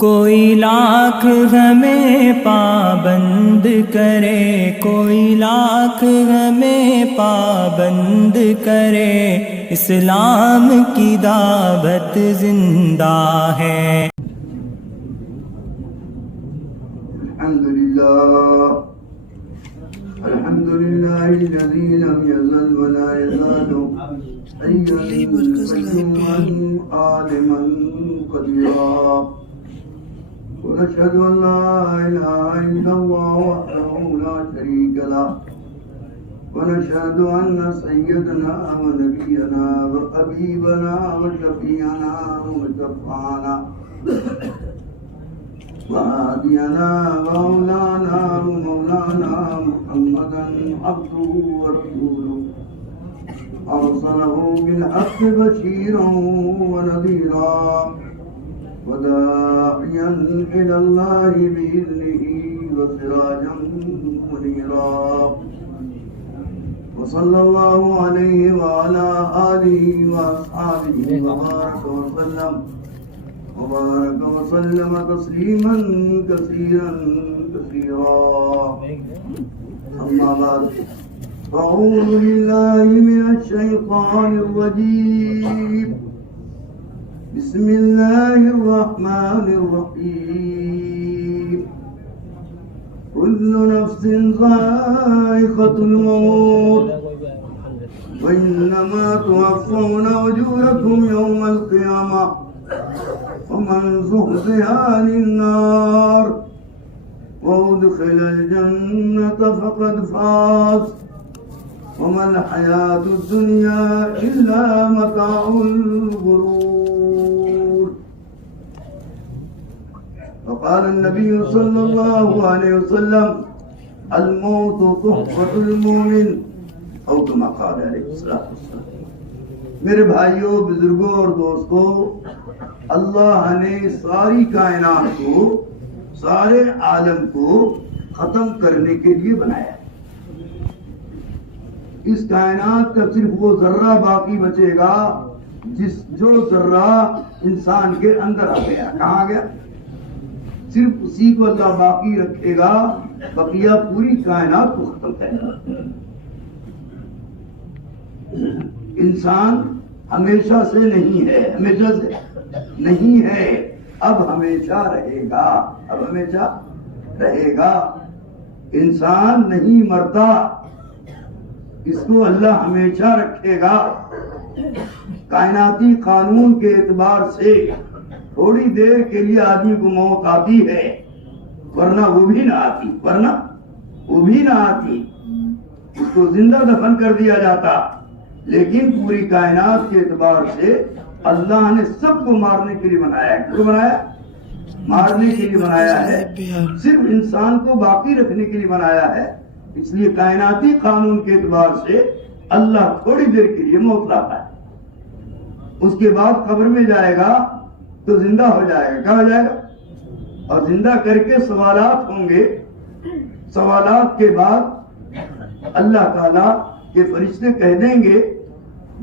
کوئی لاکھ ہمیں پابند کرے، کوئی لاکھ ہمیں پابند کرے، اسلام کی دعوت زندہ ہے۔ الحمدللہ الذی لم یزل ولا یزال حیا عالما قدیرا، ونشهد أن لا إله إلا الله وحده لا شريك له، ونشهد أن سيدنا ونبينا وحبيبنا وشفيعنا ومشفعنا وهادينا ومولانا محمدا عبده ورسوله، أرسله بالحق بشيرا ونذيرا وداعيا إلى الله بإذنه وسراجا منيرا، وصلى الله عليه وعلى آله وأصحابه وبارك وسلم تسليما كثيرا. أما بعد، أعوذ بالله من الشيطان الرجيم. بسم الله الرحمن الرحيم. كل نفس ذائقة الموت وإنما توفون أجوركم يوم القيامة ومن زحزح عن النار وأدخل الجنة فقد فاز وما الحياة الدنيا إلا متاع الغرور. وقال النبي صلى الله عليه وسلم: الموت تحفة المؤمن، او كما قال علیہ السلام. میرے بھائیوں، بزرگوں اور دوستوں، اللہ نے ساری کائنات کو، سارے عالم کو ختم کرنے کے لیے بنایا. اس کائنات کا صرف وہ ذرہ باقی بچے گا جو ذرہ انسان کے اندر آ گیا. کہاں گیا؟ صرف اسی کو اللہ باقی رکھے گا، بقیہ پوری کائنات کو ختم کرے گا. انسان ہمیشہ سے نہیں ہے، ہمیشہ سے نہیں ہے، اب ہمیشہ رہے گا، اب ہمیشہ رہے گا. انسان نہیں مرتا، اس کو اللہ ہمیشہ رکھے گا. کائناتی قانون کے اعتبار سے تھوڑی دیر کے لیے آدمی کو موت آتی ہے، ورنہ وہ بھی نہ آتی. اس کو زندہ دفن کر دیا جاتا. لیکن پوری کائنات کے اعتبار سے اللہ نے سب کو مارنے کے لیے بنایا ہے. کیوں بنایا؟ مارنے کے لیے بنایا ہے. صرف انسان کو باقی رکھنے کے لیے بنایا ہے. اس لیے کائناتی قانون کے اعتبار سے اللہ تھوڑی دیر کے لیے موت لاتا ہے. اس کے بعد قبر میں جائے گا تو زندہ ہو جائے گا. کہاں جائے گا؟ اور زندہ کر کے سوالات ہوں گے. سوالات کے بعد اللہ تعالیٰ کے فرشتے کہہ دیں گے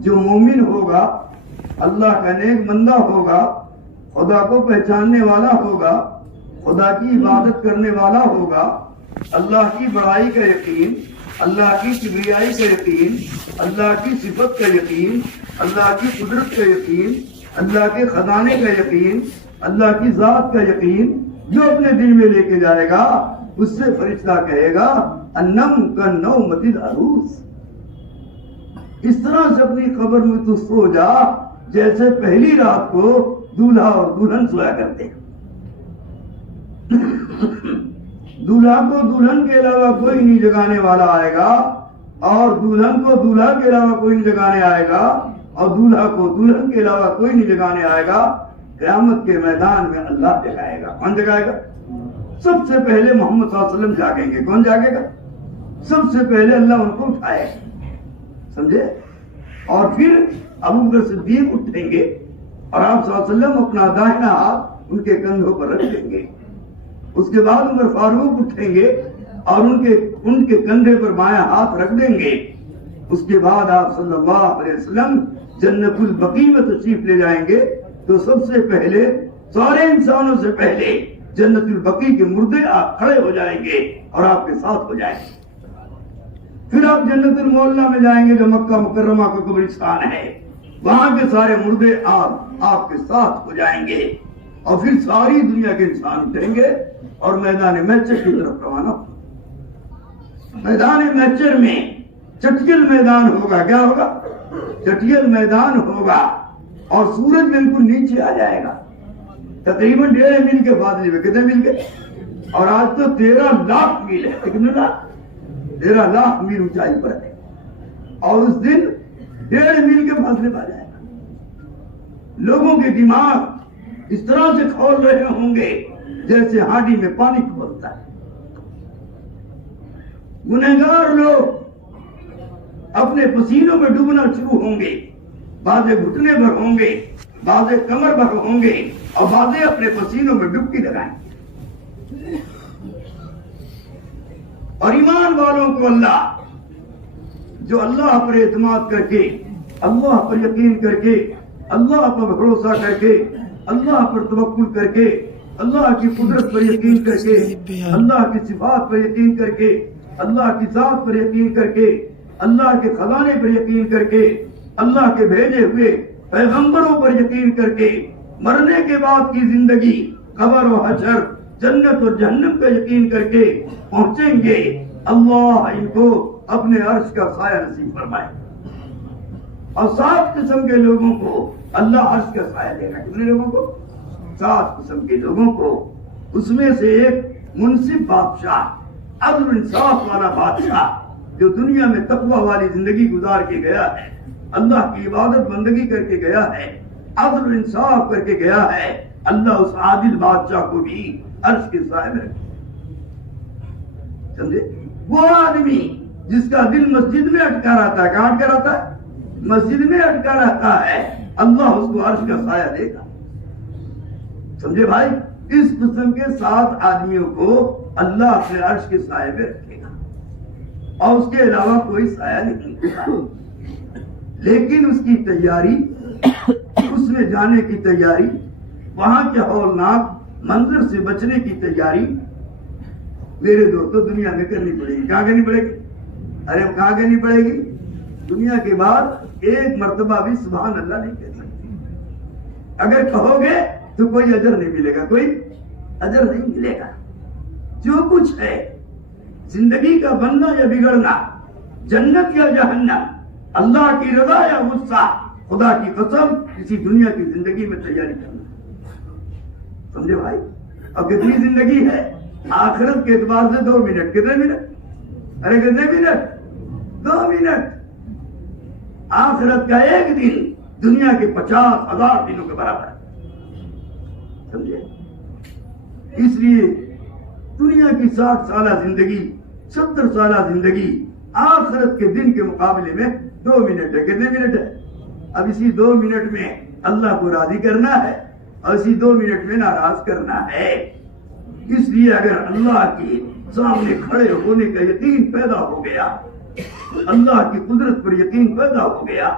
جو مومن ہوگا، اللہ کا نیک بندہ ہوگا، خدا کو پہچاننے والا ہوگا، خدا کی عبادت کرنے والا ہوگا، اللہ کی بڑائی کا یقین، اللہ کی کبریائی کا یقین، اللہ کی صفت کا یقین، اللہ کی قدرت کا یقین، اللہ کے خزانے کا یقین، اللہ کی ذات کا یقین جو اپنے دل میں لے کے جائے گا، اس سے فرشتہ کہے گا انم کا نومۃ العروس. اس طرح سے اپنی قبر میں تو سو جا جیسے پہلی رات کو دولہا اور دلہن سویا کرتے. دولہا کو دلہن کے علاوہ کوئی نہیں جگانے والا آئے گا، اور دلہن کو دولہا کے علاوہ کوئی نہیں جگانے آئے گا، اور دولہا کو دلہن کے علاوہ کوئی نہیں جگانے آئے گا. قیامت کے میدان میں اللہ جگائے گا. کون جگائے گا؟ سب سے پہلے محمد صلی اللہ علیہ وسلم جاگیں گے. کون جاگے گا؟ سب سے پہلے اللہ ان کو اٹھائے گا. سمجھے؟ اور پھر ابوبکر صدیق اٹھیں گے اور آپ صلی اللہ علیہ وسلم اپنا داہنا ہاتھ ان کے کندھوں پر رکھ دیں گے. اس کے بعد عمر فاروق اٹھیں گے اور ان کے کندھے پر بایاں ہاتھ رکھ دیں گے. اس کے بعد آپ صلی اللہ علیہ وسلم جنت البقیع میں تشریف لے جائیں گے تو سب سے پہلے سارے انسانوں سے پہلے جنت البقیع کے مردے آپ کھڑے ہو جائیں گے اور آپ کے ساتھ ہو جائیں گے. پھر آپ جنت المعلا میں جائیں گے جو مکہ مکرمہ کا قبرستان ہے. وہاں کے سارے مردے آپ کے ساتھ ہو جائیں گے اور پھر ساری دنیا کے انسان اٹھیں گے اور میدان محشر کی طرف روانہ ہوں. میدان محشر میں چٹیل میدان ہوگا. کیا ہوگا؟ چٹیل میدان ہوگا اور سورج بالکل نیچے آ جائے گا. تقریباً 1.5 میل کے فاصلے میں. کتنے میل کے؟ اور آج تو 13 لاکھ میل ہے. کتنے لاکھ؟ 13 لاکھ میل اونچائی پر ہے. اور اس دن 1.5 میل کے فاصلے پر آ جائے گا. لوگوں کے دماغ اس طرح سے کھول رہے ہوں گے جیسے ہانڈی میں پانی کھولتا ہے. گنہگار لوگ اپنے پسینوں میں ڈوبنا شروع ہوں گے. بعضے گھٹنے پر ہوں گے, بعضے کمر پر ہوں گے اور بعضے اپنے پسینوں میں ڈبکی لگائیں گے. اور ایمان والوں کو اللہ, جو اللہ پر اعتماد کر کے, اللہ پر یقین کر کے, اللہ پر بھروسہ کر کے, اللہ پر توکل کر کے, اللہ کی قدرت پر یقین کر کے, اللہ کی صفات پر یقین کر کے, اللہ کی ذات پر یقین کر کے, اللہ کے خزانے پر یقین کر کے, اللہ کے بھیجے ہوئے پیغمبروں پر یقین کر کے, مرنے کے بعد کی زندگی, قبر و حشر, جنت اور جہنم پر یقین کر کے پہنچیں گے. اللہ ان کو اپنے عرش کا سایہ نصیب فرمائے. اور 7 قسم کے لوگوں کو اللہ عرش کا سایہ دے گا. کتنے لوگوں کو؟ 7 قسم کے لوگوں کو. اس میں سے ایک منصف بادشاہ, عدل انصاف والا بادشاہ, جو دنیا میں تقوی والی زندگی گزار کے گیا ہے, اللہ کی عبادت بندگی کر کے گیا ہے, عدل انصاف کر کے گیا ہے. اللہ اس عادل بادشاہ کو بھی عرش کے سائے میں رکھے. سمجھے؟ وہ آدمی جس کا دل مسجد میں اٹکا رہتا ہے, کہاں اٹکا رہتا ہے؟ مسجد میں اٹکا رہتا ہے, اللہ اس کو عرش کا سایہ دے گا. سمجھے بھائی؟ اس قسم کے 7 آدمیوں کو اللہ اپنے عرش کے سائے میں رکھے گا اور اس کے علاوہ کوئی سایہ نہیں ہوگا. لیکن اس کی تیاری, اس میں جانے کی تیاری, وہاں کے ہولناک منظر سے بچنے کی تیاری میرے دوستوں دنیا میں کرنی پڑے گی. کہاں کرنی پڑے گی؟ ارے کہاں کرنی پڑے گی؟ دنیا کے بعد ایک مرتبہ بھی سبحان اللہ نہیں کہہ سکتے. اگر کہو گے تو کوئی اجر نہیں ملے گا, کوئی اجر نہیں ملے گا. جو کچھ ہے زندگی کا بننا یا بگڑنا, جنت یا جہنم, اللہ کی رضا یا غصہ, خدا کی قسم کسی دنیا کی زندگی میں تیاری کرنا. سمجھے بھائی؟ اب کتنی زندگی ہے؟ آخرت کے اعتبار سے 2 منٹ. کتنے منٹ؟ ارے کتنے منٹ؟ 2 منٹ. آخرت کا ایک دن دنیا کے 50,000 دنوں کے برابر ہے. سمجھے؟ اس لیے دنیا کی 60 سالہ زندگی, 70 سالہ زندگی آخرت کے دن کے مقابلے میں 2 منٹ ہے. کتنے منٹ ہے؟ اب اسی 2 منٹ میں اللہ کو راضی کرنا ہے اور اسی 2 منٹ میں ناراض کرنا ہے. اس لیے اگر اللہ کے سامنے کھڑے ہونے کا یقین پیدا ہو گیا, اللہ کی قدرت پر یقین پیدا ہو گیا,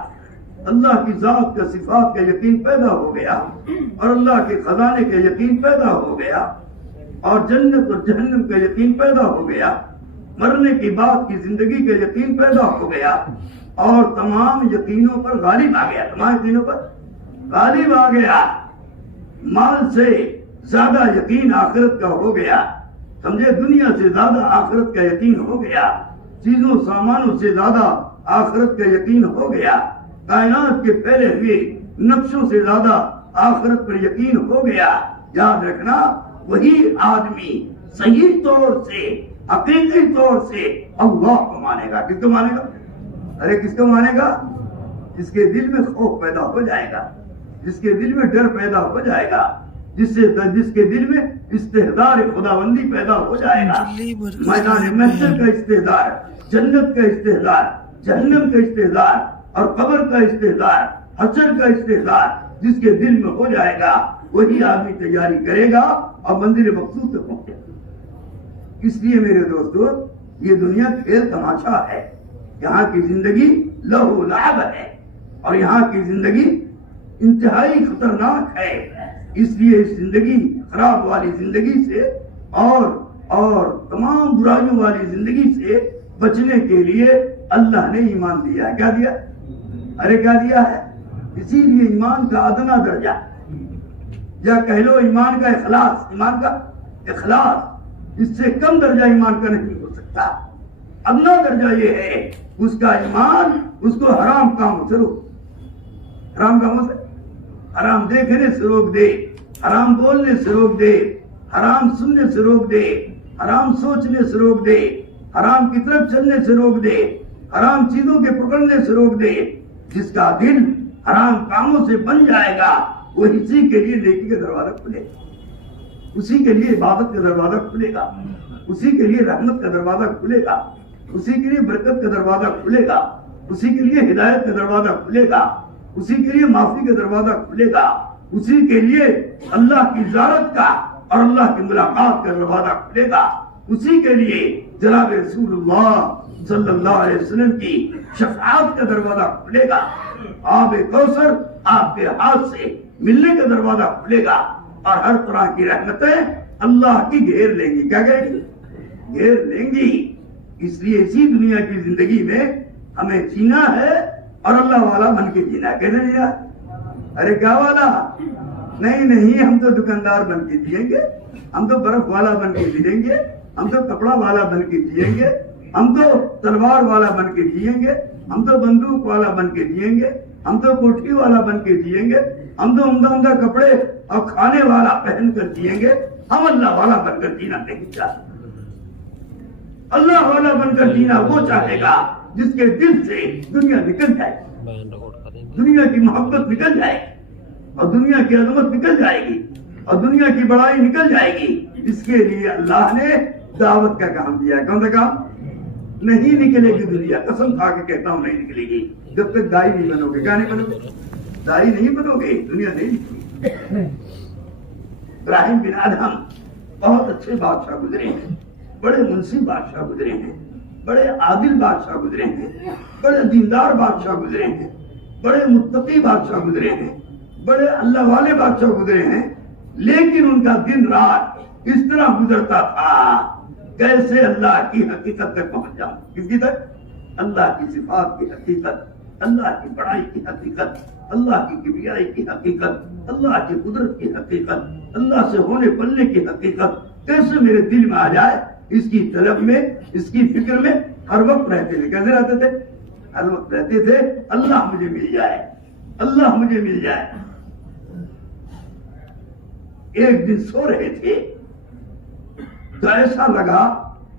اللہ کی ذات کا صفات کا یقین پیدا ہو گیا اور اللہ کے خزانے کا یقین پیدا ہو گیا اور جنت اور جہنم کا یقین پیدا ہو گیا, مرنے کے بعد کی زندگی کا یقین پیدا ہو گیا اور تمام یقینوں پر غالب آ گیا. تمام یقینوں پر غالب آ گیا. مال سے زیادہ یقین آخرت کا ہو گیا. سمجھے؟ دنیا سے زیادہ آخرت کا یقین ہو گیا. چیزوں سامانوں سے زیادہ آخرت کا یقین ہو گیا. کائنات کے پھیلے ہوئے نقشوں سے زیادہ آخرت پر یقین ہو گیا. یاد رکھنا, وہی آدمی صحیح طور سے, حقیقی طور سے اللہ کو مانے گا. کس کو مانے گا؟ ارے کس کو مانے گا؟ جس کے دل میں خوف پیدا ہو جائے گا, جس کے دل میں ڈر پیدا ہو جائے گا, جس کے دل میں استحضار خداوندی پیدا ہو جائے گا. میدان محشر کا استحضار, جنت کا استحضار, جہنم کا استحضار اور قبر کا استحضار, حشر کا استحضار جس کے دل میں ہو جائے گا, وہی آدمی تیاری کرے گا اور منزل مقصود تک پہنچے گا. اس لیے میرے دوستو, یہ دنیا کھیل تماشا ہے. یہاں کی زندگی لہو لعب ہے اور یہاں کی زندگی انتہائی خطرناک ہے. اس لیے اس زندگی خراب والی زندگی سے اور تمام برائیوں والی زندگی سے بچنے کے لیے اللہ نے ایمان دیا ہے. کیا دیا؟ ارے کیا دیا ہے؟ اسی لیے ایمان کا ادنا درجہ یا کہہ لو ایمان کا اخلاص، ایمان کا اخلاص، اس سے کم درجہ ایمان کا نہیں ہو سکتا. ادنا درجہ یہ ہے اس کا ایمان اس کو حرام کاموں سے روک، حرام کاموں سے، حرام دیکھنے سے روک دے، حرام بولنے سے روک دے، حرام سننے سے روک دے، حرام سوچنے سے روک دے، حرام کی طرف چلنے سے روک دے، حرام چیزوں کے پکڑنے سے روک دے. جس کا دل حرام کاموں سے بن جائے گا وہ اسی کے لیے نیکی کا دروازہ کھلے گا، اسی کے لیے عبادت کا دروازہ کھلے گا، اسی کے لیے رحمت کا دروازہ کھلے گا، اسی کے لیے برکت کا دروازہ کھلے گا، اسی کے لیے ہدایت کا دروازہ کھلے گا، اسی کے لیے معافی کا دروازہ کھلے گا، اسی کے لیے اللہ کی زیارت کا اور اللہ کی ملاقات کا دروازہ کھلے گا، اسی کے لیے جناب رسول اللہ صلی اللہ علیہ وسلم کی شفاعت کا دروازہ کھلے گا، آب کوثر آپ کے ہاتھ سے ملنے کا دروازہ کھلے گا، اور ہر طرح کی رحمتیں اللہ کی گھیر لیں گی. کیا کہیں گی؟ گھیر لیں گی. اس لیے اسی دنیا کی زندگی میں ہمیں جینا ہے اور اللہ والا بن کے جینا ہے. کیسے جینا؟ ارے کیا والا؟ نہیں ہم تو دکاندار بن کے جیئیں گے، ہم تو برف والا بن کے جیئیں گے، ہم تو کپڑا والا بن کے جیئیں گے، ہم تو تلوار والا بن کے جیئیں گے، ہم تو بندوق والا بن کے جیئیں گے، ہم تو کوٹھی والا بن کے جیئیں گے، ہم تو عمدہ کپڑے اور کھانے والا پہن کر جیئیں گے. ہم اللہ والا بن کر جینا نہیں چاہتے. اللہ والا بن کر جینا وہ چاہے گا جس کے دل سے دنیا نکل جائے، دنیا کی محبت نکل جائے اور دنیا کی عظمت نکل جائے گی اور دنیا کی بڑائی نکل جائے گی. اس کے لیے اللہ نے دعوت کا کام دیا ہے. کون سا کام؟ نہیں نکلے گی دنیا، قسم کھا کے کہتا ہوں نہیں نکلے گی جب تک دائی نہیں بنو گے. کیا نہیں بنو گے؟ دائی نہیں بنو گے دنیا نہیں نکلے. ابراہیم بن ادہم بہت اچھے بادشاہ گزرے ہیں، بڑے منصف بادشاہ گزرے ہیں، بڑے عادل بادشاہ گزرے ہیں، بڑے دیندار بادشاہ گزرے ہیں، بڑے متقی بادشاہ گزرے ہیں، بڑے اللہ والے بادشاہ گزرے ہیں. لیکن ان کا دن رات اس طرح گزرتا تھا کیسے اللہ کی حقیقت تک پہنچ جاؤں. کس کی تک؟ اللہ کی صفات کی حقیقت، اللہ کی بڑائی کی حقیقت، اللہ کی کبریائی کی حقیقت، اللہ کی قدرت کی حقیقت، اللہ سے ہونے پلنے کی حقیقت کیسے میرے دل میں آ جائے. اس کی طلب میں، اس کی فکر میں ہر وقت رہتے تھے. کیسے رہتے تھے؟ ہر وقت رہتے تھے اللہ مجھے مل جائے، اللہ مجھے مل جائے. ایک دن سو رہے تھے تو ایسا لگا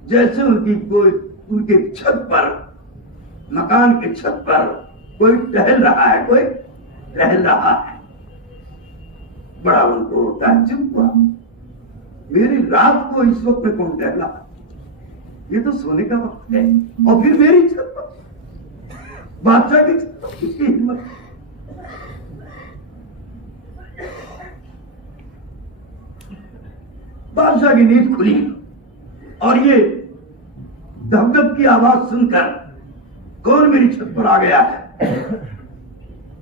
جیسے ان کے چھت پر، مکان کے چھت پر کوئی ٹہل رہا ہے، کوئی ٹہل رہا ہے. بڑا ان کو تعجب ہوا، میری رات کو اس وقت میں کون ٹہلا؟ یہ تو سونے کا وقت ہے اور پھر میری چھت پر، بادشاہ کی چھت پر. اس کی ہمت. بادشاہ کی نیند کھلی اور یہ دھپ دھپ کی آواز سن کر کون میری چھت پر آ گیا ہے،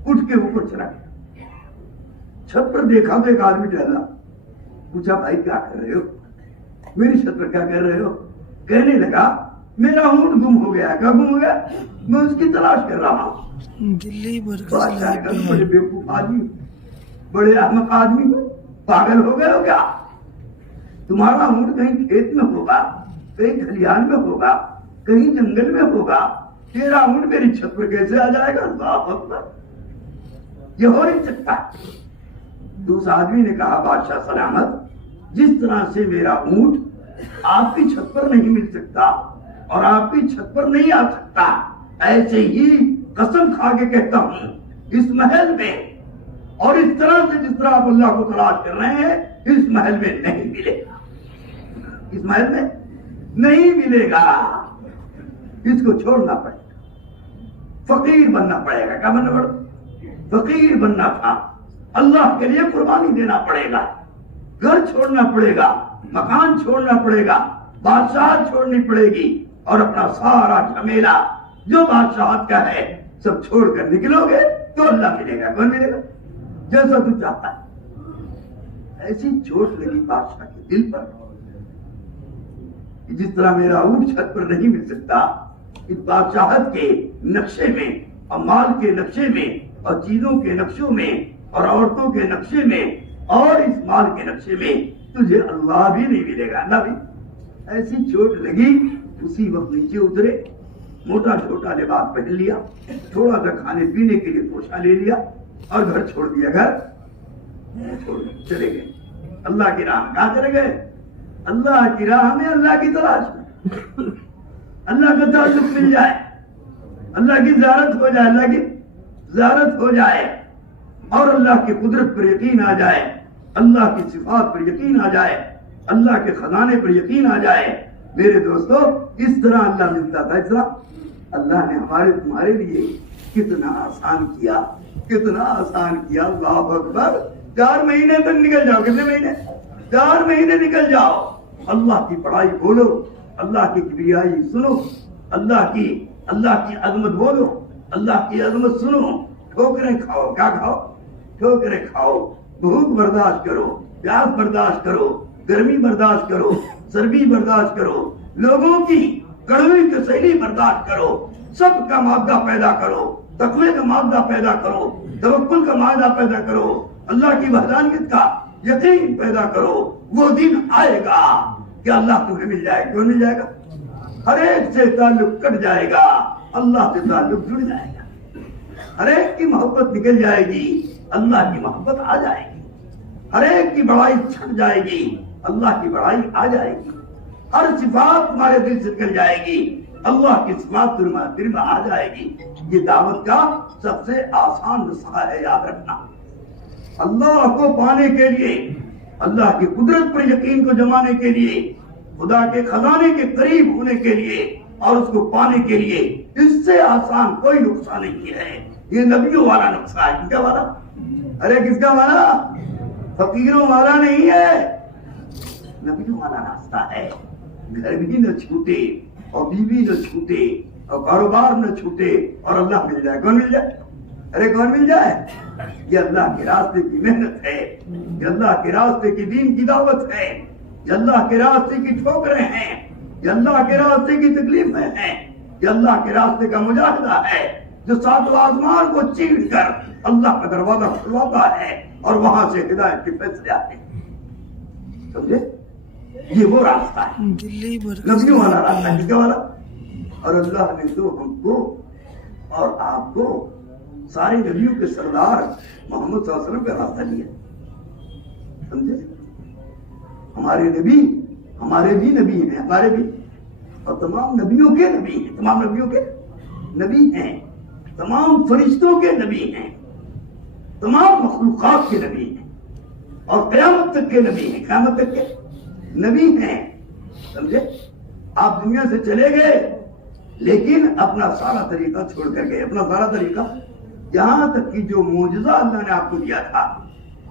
اٹھ کے اوپر چلا گیا. چھت پر دیکھا تو ایک آدمی ٹہلا. پوچھا بھائی کیا کر رہے ہو؟ میری چھت پر کیا کر رہے ہو؟ کہنے لگا میرا اونٹ گم ہو گیا. کیا گم ہو گیا؟ میں اس کی تلاش کر رہا ہوں. بڑے بیوقوف آدمی، بڑے احمق آدمی ہو، پاگل ہو گئے ہو کیا؟ تمہارا اونٹ کہیں کھیت میں ہوگا، کہیں کھلیان میں ہوگا، کہیں جنگل میں ہوگا، تیرا اونٹ میری چھت پر کیسے آ جائے گا؟ اللہ اکبر، یہ ہو نہیں سکتا. دوسرا آدمی نے کہا بادشاہ سلامت، جس طرح سے میرا اونٹ آپ کی چھت پر نہیں مل سکتا اور آپ کی چھت پر نہیں آ سکتا، ایسے ہی قسم کھا کے کہتا ہوں اس محل میں اور اس طرح سے جس طرح آپ اللہ کو تلاش کر رہے ہیں اس محل میں نہیں ملے گا. اس محل میں نہیں ملے گا. اس کو چھوڑنا پڑے گا، فقیر بننا پڑے گا. کیا بننا پڑے؟ فقیر بننا تھا. اللہ کے لیے قربانی دینا پڑے گا، گھر چھوڑنا پڑے گا، مکان چھوڑنا پڑے گا، بادشاہ چھوڑنی پڑے گی اور اپنا سارا جھمیلا جو بادشاہت کا ہے سب چھوڑ کر نکلو گے تو اللہ ملے گا. کون ملے گا؟ جیسا تو چاہتا ہے. ایسی چوٹ لگی بادشاہ کے دل پر کہ جس طرح میرا اونٹ چھت پر نہیں مل سکتا، اس بادشاہت کے نقشے میں اور مال کے نقشے میں اور چیزوں کے نقشوں میں اور عورتوں کے نقشے میں اور اس مال کے نقشے میں تجھے اللہ بھی نہیں ملے گا، اللہ بھی۔ ایسی چوٹ لگی، اسی وقت نیچے اترے، موٹا چھوٹا لباس پہن لیا، تھوڑا سا کھانے پینے کے لیے توشہ لے لیا اور گھر چھوڑ دیا، گھر چھوڑ دیا، چلے گئے اللہ کی راہ۔ کہاں چلے گئے؟ اللہ کی راہ میں، اللہ کی تلاش میں، اللہ کا تعلق مل جائے، اللہ کی زیارت ہو جائے، اللہ کی زیارت ہو جائے اور اللہ کی قدرت پر یقین آ جائے، اللہ کی صفات پر یقین آ جائے، اللہ کے خزانے پر یقین آ جائے۔ میرے دوستو، اس طرح اللہ ملتا تھا، اس طرح اللہ نے ہمارے تمہارے لیے کتنا آسان کیا، کتنا آسان کیا۔ اللہ اکبر۔ 4 مہینے تک نکل جاؤ، کتنے مہینے؟ 4 مہینے نکل جاؤ، اللہ کی پڑھائی بولو، اللہ کی کبریائی سنو، اللہ کی عظمت بولو، اللہ کی عظمت سنو، ٹھوکریں کھاؤ، کیا کھاؤ؟ ٹھوکریں کھاؤ، بھوک برداشت کرو، پیاس برداشت کرو، گرمی برداشت کرو، سردی برداشت کرو، لوگوں کی کڑوی کسیلی برداشت کرو، سب کا مادہ پیدا کرو، تقوی کا مادہ پیدا کرو، توکل کا مادہ پیدا کرو، اللہ کی وحدانیت کا یقین پیدا کرو۔ وہ دن آئے گا کہ اللہ تمہیں مل جائے گا۔ کیوں مل جائے گا؟ ہر ایک سے تعلق کٹ جائے گا، اللہ سے تعلق جڑ جائے گا، ہر ایک کی محبت نکل جائے گی، اللہ کی محبت آ جائے گی، ہر ایک کی بڑائی چھٹ جائے گی، اللہ کی بڑائی آ جائے گی، ہر صفات تمہارے دل سے نکل جائے گی، اللہ کی صفات تمہارے دل میں آ جائے گی۔ یہ دعوت کا سب سے آسان نسخہ ہے، یاد رکھنا۔ اللہ کو پانے کے لیے، اللہ کی قدرت پر یقین کو جمانے کے لیے، خدا کے خزانے کے قریب ہونے کے لیے اور اس کو پانے کے لیے اس سے آسان کوئی نقصہ نہیں ہے۔ یہ نبیوں والا نقصہ ہے۔ کس کا والا؟ ارے کس کا والا؟ فقیروں والا نہیں ہے، نبیوں والا راستہ ہے۔ گھر بھی نہ چھوٹے اور بیوی نہ چھوٹے اور کاروبار نہ چھوٹے اور اللہ مل جائے۔ کون مل جائے؟ ارے کون مل جائے؟ یہ اللہ کے راستے کی محنت ہے، یہ اللہ کے راستے کی دین کی دعوت ہے، یہ اللہ کے راستے کی ٹھوکریں ہیں، یہ اللہ کے راستے کی تکلیفیں ہیں، یہ اللہ کے راستے کا مجاہدہ ہے جو 7 آسمان کو چیر کر اللہ کا دروازہ کھلواتا ہے اور وہاں سے ہدایت کے فیصلے آتے ہیں۔ سمجھے؟ یہ وہ راستہ ہے، نبیوں والا راستہ ہے۔ کس کا والا؟ اور اللہ نے تو ہم کو اور آپ کو سارے نبیوں کے سردار محمد صلی اللہ علیہ وسلم کا راستہ دیا۔ سمجھے؟ ہمارے نبی، ہمارے بھی نبی ہیں، ہمارے بھی، اور تمام نبیوں کے نبی ہیں، تمام نبیوں کے نبی ہیں، تمام فرشتوں کے نبی ہیں، تمام مخلوقات کے نبی ہیں اور قیامت تک کے نبی ہیں، قیامت تک کے نبی ہیں۔ سمجھے؟ آپ دنیا سے چلے گئے لیکن اپنا سارا طریقہ چھوڑ کر گئے، اپنا سارا طریقہ، یہاں تک کہ جو معجزہ اللہ نے آپ کو دیا تھا،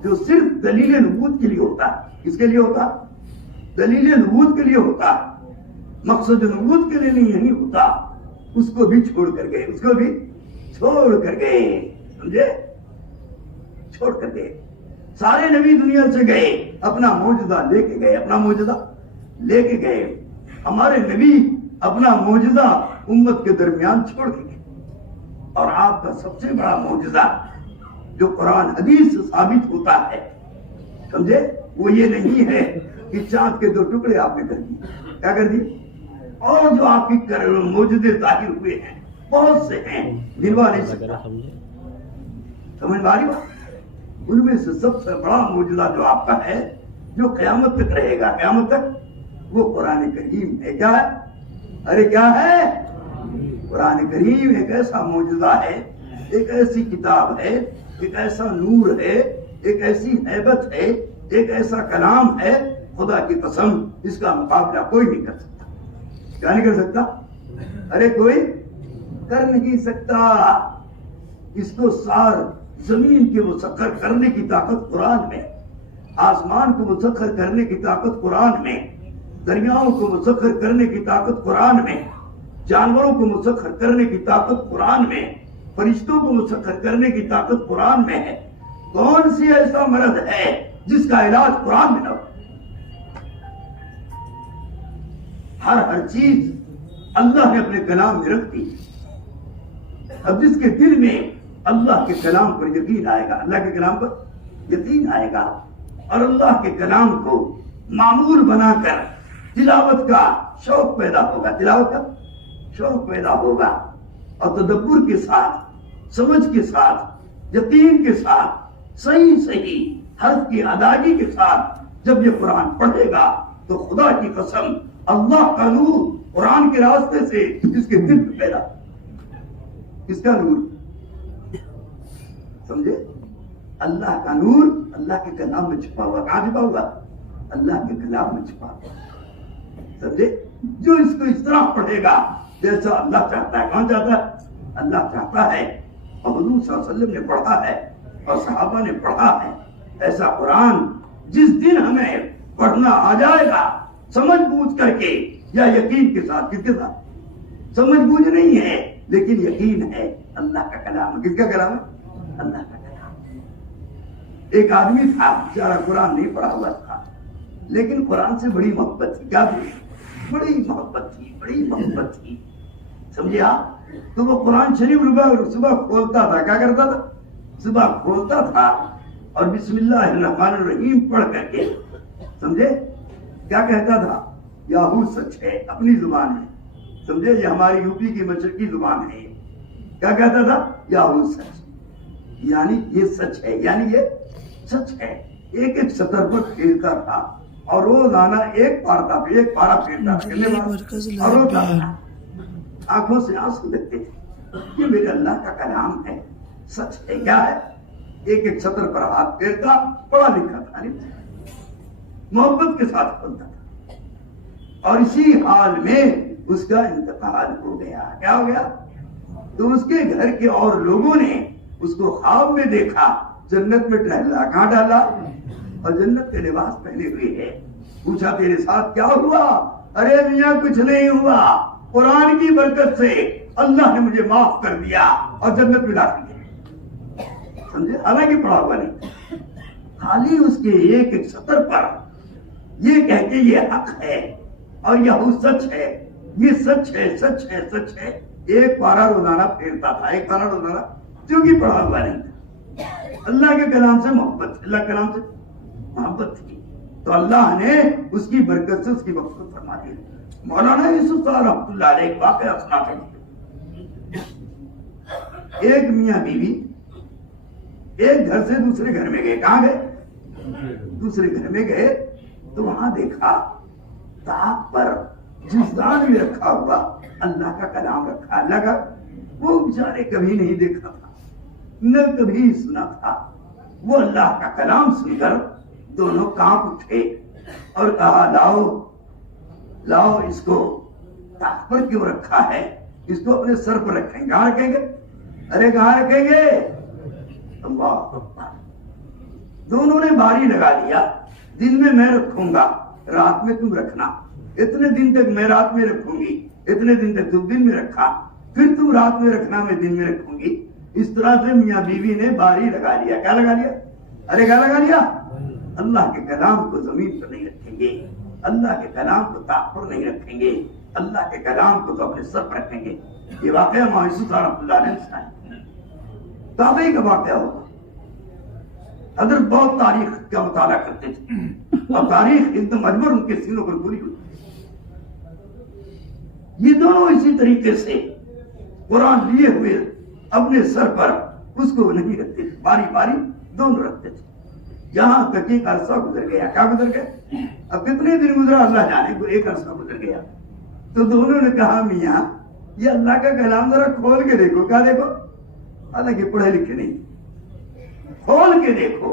جو صرف دلیل نبوت کے لیے ہوتا ہے۔ کس کے لیے ہوتا؟ دلیل نبوت کے لیے ہوتا، مقصد نبوت کے لیے نہیں ہوتا، اس کو بھی چھوڑ کر گئے، اس کو بھی چھوڑ کر گئے۔ سمجھے؟ چھوڑ کر گئے۔ سارے نبی دنیا سے گئے، اپنا معجزہ لے کے گئے، اپنا معجزہ لے کے گئے۔ ہمارے نبی اپنا معجزہ امت کے درمیان چھوڑ کے گئے، اور آپ کا سب سے بڑا معجزہ جو قرآن حدیث سے ثابت ہوتا ہے، سمجھے، وہ یہ نہیں ہے کہ چاند کے 2 ٹکڑے آپ نے کر دیے۔ کیا کر دیے؟ اور جو آپ کی معجزے ظاہر ہوئے ہیں بہت سے ہیں، گنوا نہیں سکتا۔ سمجھ میں آ رہی بات؟ ان میں سے سب سے بڑا معجزہ جو آپ کا ہے، جو قیامت تک رہے گا، قیامت تک، وہ قرآن کریم ہے۔ کیا ہے؟ ارے کیا ہے؟ قرآن کریم ایک ایسا معجزہ ہے، ایک ایسی کتاب ہے، ایک ایسا نور ہے، ایک ایسی ہیبت ہے، ایک ایسا کلام ہے، خدا کی قسم اس کا مقابلہ کوئی نہیں کر سکتا۔ کیا نہیں کر سکتا؟ ارے کوئی کر نہیں سکتا۔ اس کو سار زمین کے مسخر کرنے کی طاقت قرآن میں، آسمان کو مسخر کرنے کی طاقت قرآن میں، دریاؤں کو مسخر کرنے کی طاقت قرآن میں، جانوروں کو مسخر کرنے کی طاقت قرآن میں، فرشتوں کو مسخر کرنے کی طاقت قرآن میں ہے۔ کون سی ایسا مرض ہے جس کا علاج قرآن میں نہ ہو. ہر چیز اللہ نے اپنے کلام میں رکھ دی. اب جس کے دل میں اللہ کے کلام پر یقین آئے گا, اللہ کے کلام پر یقین آئے گا, اور اللہ کے کلام کو معمول بنا کر تلاوت کا شوق پیدا ہوگا, تلاوت کا شوق پیدا ہوگا, اور تدبر کے ساتھ, سمجھ کے ساتھ, یقین کے ساتھ, صحیح حرف کی ادائیگی کے ساتھ جب یہ قرآن پڑھے گا تو خدا کی قسم اللہ کا نور قرآن کے راستے سے اس کے دل میں پیدا. کس کا نور؟ سمجھے؟ اللہ کا نور اللہ کے کلام میں چھپا ہوا. کہاں چھپا ہوا؟ اللہ کے کلام میں چھپا ہوا. سمجھے؟ جو اس کو اس طرح پڑھے گا جیسا اللہ چاہتا ہے. کون چاہتا ہے؟ اللہ چاہتا ہے, اور حضور صلی اللہ علیہ وسلم نے پڑھا ہے اور صحابہ نے پڑھا ہے. ایسا قرآن جس دن ہمیں پڑھنا آ جائے گا سمجھ بوجھ کر کے یا یقین کے ساتھ. کس کے ساتھ؟ سمجھ بوجھ نہیں ہے لیکن یقین ہے. اللہ کا کلام. کس کا کلام ہے؟ اللہ کا کلام. ایک آدمی تھا بیچارہ قرآن نہیں پڑھا ہوا تھا لیکن قرآن سے بڑی محبت تھی. کیا تھی؟ بڑی محبت تھی, بڑی محبت تھی. سمجھے آپ؟ تو وہ قرآن شریف صبح کھولتا تھا. کیا کرتا تھا؟ صبح کھولتا تھا اور بسم اللہ الرحمن الرحیم پڑھ کر کے, سمجھے, کیا کہتا تھا؟ یاہو سچ ہے. اپنی زبان ہے, سمجھے, یہ ہماری یوپی کی مشرقی زبان ہے. کیا کہتا تھا؟ یاہو سچ, یعنی یہ سچ ہے, یعنی یہ سچ ہے. ایک ایک سطر پر پھیرتا تھا اور روزانہ ایک پارا پھیرتا تھا اور روتا تھا. آنکھوں سے آنسو دیکھتے تھے. یہ میرے اللہ کا کلام ہے, سچ ہے. کیا ہے؟ ایک ایک سطر پر ہاتھ پھیرتا, پڑھا لکھا تھا, محبت کے ساتھ پڑھتا تھا. اور اسی حال میں اس کا انتقال ہو گیا. کیا ہو گیا؟ تو اس کے گھر کے اور لوگوں نے اس کو خواب میں دیکھا جنت میں ٹہلا. کہاں ڈالا؟ اور جنت کے لباس پہنے ہوئے ہے. پوچھا تیرے ساتھ کیا ہوا؟ ارے میاں کچھ نہیں ہوا, قرآن کی برکت سے اللہ نے مجھے معاف کر دیا اور جنت میں داخل کیا. سمجھے؟ حالانکہ پڑھا ہوا نہیں, خالی اس کے ایک ایک سطر پر یہ کہہ کے یہ حق ہے اور یہ سچ ہے, یہ سچ ہے, سچ ہے, سچ ہے. ایک پارا روزانہ پھیرتا تھا, ایک پارا روزانہ, کیونکہ پڑھا ہوا نہیں تھا. اللہ کے کلام سے محبت, اللہ کے کلام سے محبت تھی تو اللہ نے اس کی برکت سے اس کی مغفرت فرما دی. مولانا یوسف صاحب رحمۃ اللہ علیہ ایک واقعہ سناتے ہیں. ایک میاں بیوی ایک گھر سے دوسرے گھر میں گئے. کہاں گئے؟ دوسرے گھر میں گئے تو وہاں دیکھا طاق پر جزدان میں رکھا ہوا اللہ کا کلام رکھا. اللہ کا, وہ بیچارے کبھی نہیں دیکھا تھا, نہ کبھی سنا تھا. وہ اللہ کا کلام سن کر دونوں کانپ اٹھے اور کہا لاؤ لاؤ, اس کو طاق پر کیوں رکھا ہے, اس کو اپنے سر پر رکھیں گے. کہاں رکھیں گے؟ ارے کہاں رکھیں گے؟ اللہ اکبر. دونوں نے باری لگا لیا, دن میں رکھوں گا, رات میں تم رکھنا. اتنے دن تک میں رات میں رکھوں گی, اتنے دن تک تم دن میں رکھا, پھر تم رات میں رکھنا, میں دن میں رکھوں گی. اس طرح سے میاں بیوی نے باری لگا لیا. کیا لگا لیا؟ ارے کیا لگا لیا؟ اللہ کے کلام کو زمین پر نہیں رکھیں گے, اللہ کے کلام کو طاق پر نہیں رکھیں گے, اللہ کے کلام کو تو اپنے سر پر رکھیں گے. یہ واقعہ یوسف رحمۃ اللہ علیہ نے سنایا. تابعی کا واقعہ ہوگا. حضرت بہت تاریخ کا مطالعہ کرتے تھے اور تاریخ ایک دم اجبر ان کے سینوں پر پوری ہوئی. یہ دونوں اسی طریقے سے قرآن لیے ہوئے اپنے سر پر اس کو نہیں رکھتے تھے, باری باری دونوں رکھتے تھے. یہاں تک ایک عرصہ گزر گیا. کیا گزر گیا؟ اب کتنے دن گزرا اللہ جانے کو, ایک عرصہ گزر گیا. تو دونوں نے کہا میاں یہ اللہ کا کلام ذرا کھول کے دیکھو. کیا دیکھو؟ حالانکہ پڑھے لکھے نہیں, کھول کے دیکھو.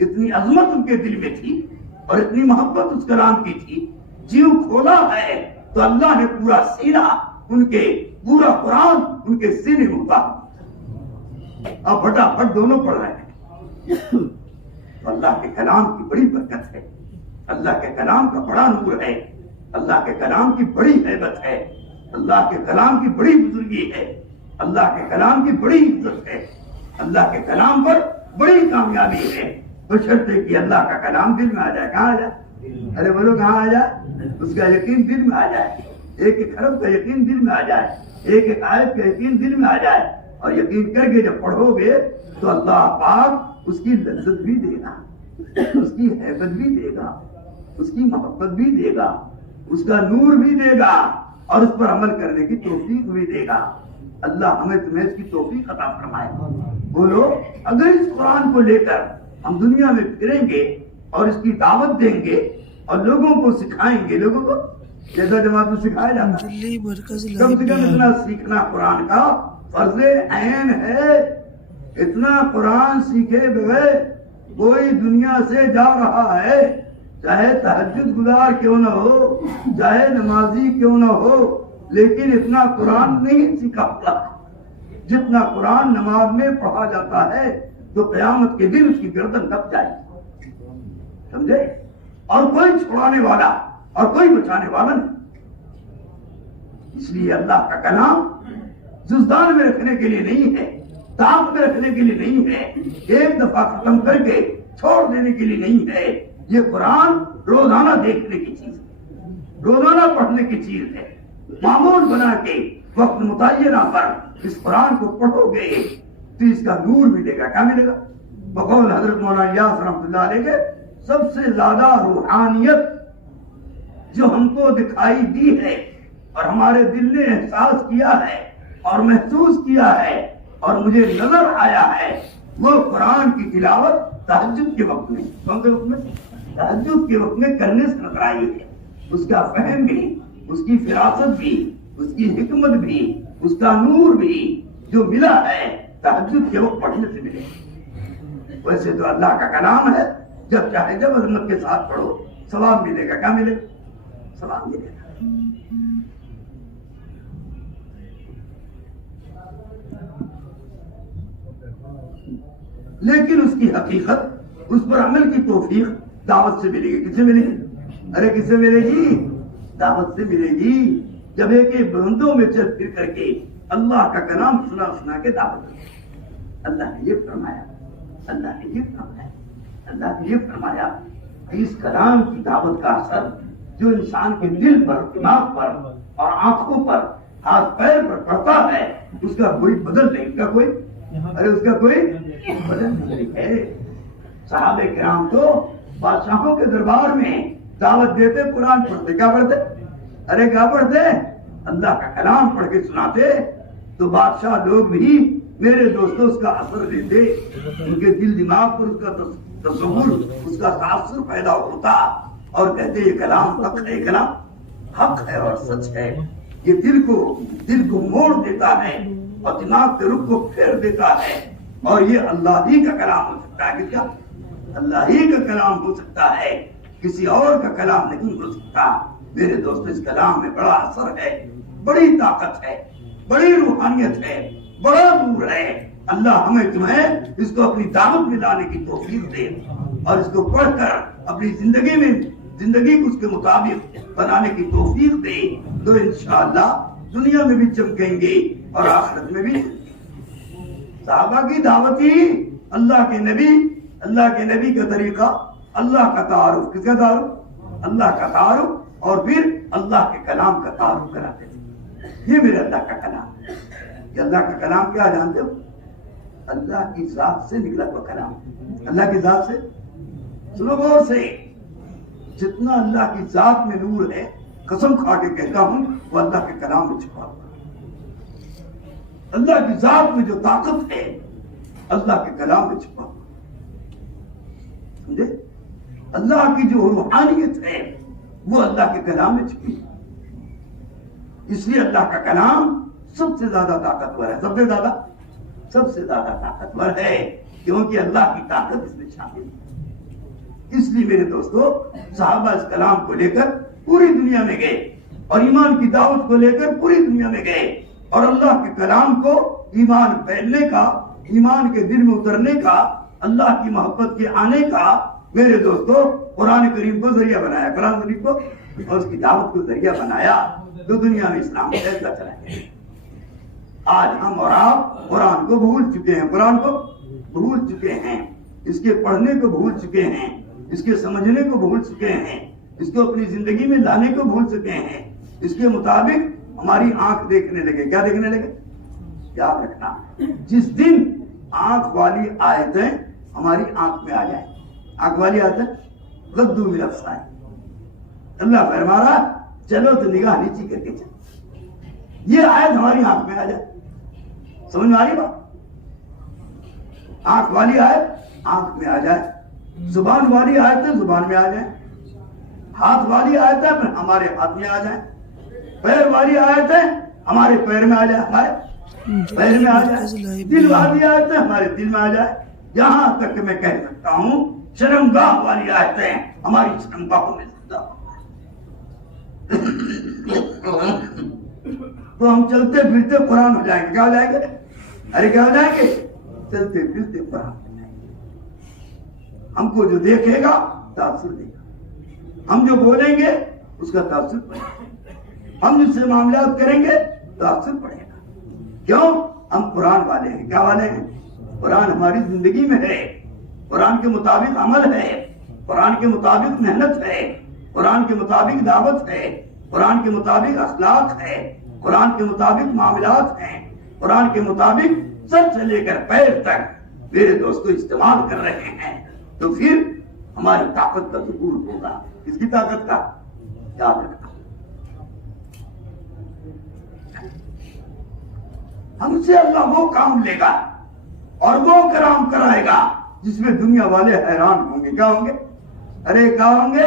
اتنی عظمت ان کے دل میں تھی اور اتنی محبت اس کلام کی تھی. جیو کھولا ہے تو اللہ نے پورا سینہ ان کے, پورا قرآن ان کے سینے میں اتارا. اب پھٹافٹ دونوں پڑھ رہے ہیں. اللہ کے کلام کی بڑی برکت ہے, اللہ کے کلام کا بڑا نور ہے, اللہ کے کلام کی بڑی ہیبت ہے, اللہ کے کلام کی بڑی بزرگی ہے, اللہ کے کلام کی بڑی عزت ہے, اللہ کے کلام پر بڑی کامیابی ہے. بشرطے کہ اللہ کا کلام دل میں آ جائے. کہاں آ جائے؟ ارے بولو کہاں آ جائے؟ اس کا یقین دل میں آ جائے. ایک ایک حرف کا یقین دل میں آ جائے, ایک ایک آیت کا یقین دل میں آ جائے. اور یقین کر کے جب پڑھو گے تو اللہ پاک اس کی لذت بھی دے گا, اس کی ہیبت بھی دے گا, اس کی محبت بھی دے گا, اس کا نور بھی دے گا, اور اس پر عمل کرنے کی توفیق بھی دے گا. اللہ ہمیں تمہیں اس کی توفیق عطا فرمائے. بولو, اگر اس قرآن کو لے کر ہم دنیا میں پھریں گے اور اس کی دعوت دیں گے اور لوگوں کو سکھائیں گے, لوگوں کو جیسا جماعت میں سکھایا جاتا ہے, کم سے کم اتنا سیکھنا قرآن کا فرض عین ہے. اتنا قرآن سیکھے بغیر کوئی دنیا سے جا رہا ہے, چاہے تہجد گزار کیوں نہ ہو, چاہے نمازی کیوں نہ ہو, لیکن اتنا قرآن نہیں سیکھا ہوتا جتنا قرآن نماز میں پڑھا جاتا ہے. تو قیامت کے دن اس کی گردن دب جائے, سمجھے, اور کوئی چھڑانے والا اور کوئی بچانے والا نہیں. اس لیے اللہ کا کلام جزدان میں رکھنے کے لیے نہیں ہے, تاپ میں رکھنے کے لیے نہیں ہے, ایک دفعہ ختم کر کے چھوڑ دینے کے لیے نہیں ہے. یہ قرآن روزانہ دیکھنے کی چیز ہے, روزانہ پڑھنے کی چیز ہے. معمول بنا کے وقت متعینہ پر اس قرآن کو پڑھو گے تو اس کا نور ملے گا. کیا ملے گا؟ بقول حضرت مولانا الیاس رحمۃ اللہ علیہ کے, سب سے زیادہ روحانیت جو ہم کو دکھائی دی ہے اور ہمارے دل نے احساس کیا ہے اور محسوس کیا ہے اور مجھے نظر آیا ہے, وہ قرآن کی تلاوت تہجد کے وقت میں, کون سے وقت میں؟ تہجد کے وقت میں کرنے سے نظر آئی ہے. اس کا فہم بھی, اس کی فراست بھی, اس کی حکمت بھی, اس کا نور بھی جو ملا ہے تہجد کے وقت پڑھنے سے ملے. ویسے تو اللہ کا کلام ہے, جب چاہے جب عظمت کے ساتھ پڑھو ثواب ملے گا. کیا ملے گا؟ ثواب ملے گا. لیکن اس کی حقیقت, اس پر عمل کی توفیق دعوت سے ملے گی. کس سے ملے گی؟ ارے کس سے ملے گی؟ دعوت سے ملے گی. جب ایک ایک بندوں میں چل پھر کر کے اللہ کا کلام سنا سنا کے دعوت دی. اللہ نے یہ فرمایا, اللہ نے یہ فرمایا, اللہ نے یہ فرمایا. اس کلام کی دعوت کا اثر جو انسان کے دل پر, دماغ پر اور آنکھوں پر, ہاتھ پیر پر پڑتا ہے, اس کا کوئی بدل نہیں, کا کوئی, ارے اس کا کوئی بدل نہیں ہے. صحابہ کرام تو بادشاہوں کے دربار میں دعوت دیتے, قرآن پڑھتے. کیا پڑھتے؟ ارے کیا پڑھتے؟ اللہ کا کلام پڑھ کے سناتے. تو بادشاہ لوگ بھی میرے دوستوں اس کا اثر لیتے, ان کے دل دماغ پر اس کا تصور, اس کا تاثر پیدا ہوتا اور کہتے یہ کلام حق ہے, کلام حق ہے اور سچ ہے. یہ دل کو موڑ دیتا ہے اور دماغ کے رخ کو پھیر دیتا ہے, اور یہ اللہ ہی کا کلام ہو سکتا ہے. کیا اللہ ہی کا کلام ہو سکتا ہے, کسی اور کا کلام نہیں ہو سکتا. میرے دوست, اس کلام میں بڑا اثر ہے, بڑی طاقت ہے, بڑی روحانیت ہے, بڑا نور ہے. اللہ ہمیں تمہیں اس کو اپنی دعوت میں لانے کی توفیق دے اور اس کو پڑھ کر اپنی زندگی کو اس کے مطابق بنانے کی توفیق دے. تو انشاءاللہ دنیا میں بھی چمکیں گے اور آخرت میں بھی. صحابہ کی دعوت ہی اللہ کے نبی کا طریقہ, اللہ کا تعارف. کس کا تعارف؟ اللہ کا تعارف, اور پھر اللہ کے کلام کا تعارف کراتے تھے. یہ میرے اللہ کا کلام ہے. کہ اللہ کا کلام کیا جانتے ہو؟ اللہ کی ذات سے نکلا ہوا کلام. اللہ کی ذات سے, سنو غور سے, جتنا اللہ کی ذات میں نور ہے, قسم کھا کے کہتا ہوں, وہ اللہ کے کلام میں چھپا ہوا. اللہ کی ذات میں جو طاقت ہے اللہ کے کلام میں چھپا ہوا. سمجھے؟ اللہ کی جو روحانیت ہے وہ اللہ کے کلام میں چھپی. اس لیے اللہ کا کلام سب سے زیادہ طاقتور ہے, سب سے زیادہ طاقتور ہے, کیونکہ اللہ کی طاقت اس میں شامل ہے. اس لیے میرے دوستو, صحابہ اس کلام کو لے کر پوری دنیا میں گئے اور ایمان کی دعوت کو لے کر پوری دنیا میں گئے, اور اللہ کے کلام کو ایمان پھیلنے کا, ایمان کے دل میں اترنے کا, اللہ کی محبت کے آنے کا میرے دوستو قرآن کریم کو ذریعہ بنایا, قرآن کریم کو اور اس کی دعوت کو ذریعہ بنایا, تو دنیا میں اسلام پھیلتا چلا گیا. آج ہم اور آپ قرآن کو بھول چکے ہیں, قرآن کو بھول چکے ہیں. اس کے پڑھنے کو بھول چکے ہیں، اس کے سمجھنے کو بھول چکے ہیں، اس کو اپنی زندگی میں لانے کو بھول چکے ہیں، اس کے مطابق ہماری آنکھ دیکھنے لگے. کیا دیکھنے لگے؟ یاد رکھنا، جس دن آنکھ والی آیتیں ہماری آنکھ میں آ جائیں، آنکھ والی آیتیں غدو من ابصار، اللہ فرما رہا چلو تو نگاہ نیچی کر کے چلو، یہ آیت ہماری آنکھ میں آ جائے. سمجھ میں آ رہی بات؟ آنکھ والی آیت آنکھ میں آ جائے، زبان والی آیتیں زبان میں آ جائیں، ہاتھ والی آیتیں ہمارے ہاتھ میں آ جائیں، پیر والی آیتیں ہمارے پیر میں آ جائے، ہمارے پیر میں آ جائے، دل والی آیتیں ہمارے دل میں آ جائے. یہاں تک کہ میں کہہ سکتا ہوں شرمگاہ والی آیتیں ہماری شرمگاہوں میں زندہ ہو. تو ہم چلتے پھرتے قرآن ہو جائیں گے. کیا ہو جائیں گے؟ ارے کیا ہو جائیں گے؟ چلتے پھرتے قرآن ہو جائیں گے. ہم کو جو دیکھے گا تاثر دے گا، ہم جو بولیں گے اس کا تاثر پڑے گا، ہم جس سے معاملات کریں گے تاثر پڑے گا. کیوں؟ ہم قرآن والے ہیں. کیا والے ہیں؟ قرآن ہماری زندگی میں ہے، قرآن کے مطابق عمل ہے، قرآن کے مطابق محنت ہے، قرآن کے مطابق دعوت ہے، قرآن کے مطابق اخلاق ہے، قرآن کے مطابق معاملات ہیں، قرآن کے مطابق سر سے لے کر پیر تک میرے دوستو استعمال کر رہے ہیں. تو پھر ہماری طاقت کا ظہور ہوگا. کس کی طاقت کا؟ یاد رکھنا، ہم سے اللہ وہ کام لے گا اور وہ کرام کرائے گا جس میں دنیا والے حیران ہوں گے. کیا ہوں گے؟ ارے کیا ہوں گے؟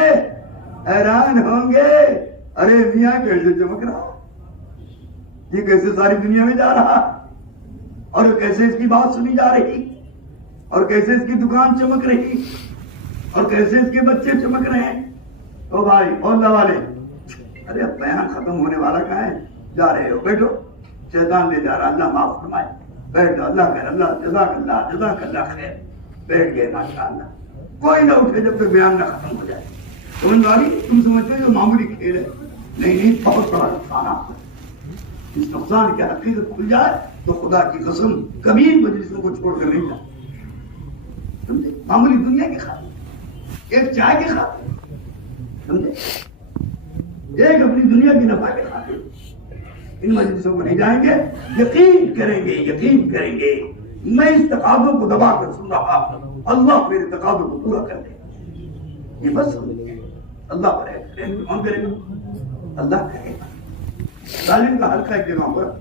حیران ہوں گے. ارے میاں کیسے چمک رہا، یہ کیسے ساری دنیا میں جا رہا، اور کیسے اس کی بات سنی جا رہی، اور کیسے اس کی دکان چمک رہی، اور کیسے اس کے بچے چمک رہے ہیں. او بھائی اللہ والے، ارے اب بیان ختم ہونے والا کہاں ہے؟ جا رہے ہو، بیٹھو، شیطان لے جا رہا، اللہ معاف فرمائے، بیٹھ جاؤ، اللہ خیر، اللہ جزاک اللہ خیر. بیٹھ گئے ماشاءاللہ. کوئی نہ اٹھے جب تک بیان نہ ختم ہو جائے. سمجھ والی تم سمجھتے ہو جو معمولی کھیل ہے، نہیں بہت بڑا نقصان آپ کو. اس نقصان کی حقیقت کھل جائے تو خدا کی قسم کبھی ان مجلسوں کو چھوڑ کر نہیں جائے. سمجھے؟ معمولی دنیا کی خاطر، ایک چائے کی خاطر، سمجھے، ایک اپنی دنیا کی نفع کے خاطر ان مجلسوں کو نہیں جائیں گے. یقین کریں گے میں اس تقاضوں کو دبا کر سن رہا ہوں، اللہ میرے تقاضوں کو پورا کر دے. یہ بس اللہ کرے گا. کون کرے گا؟ اللہ کرے گا. ظالم کا حلقہ ایک جگہ پر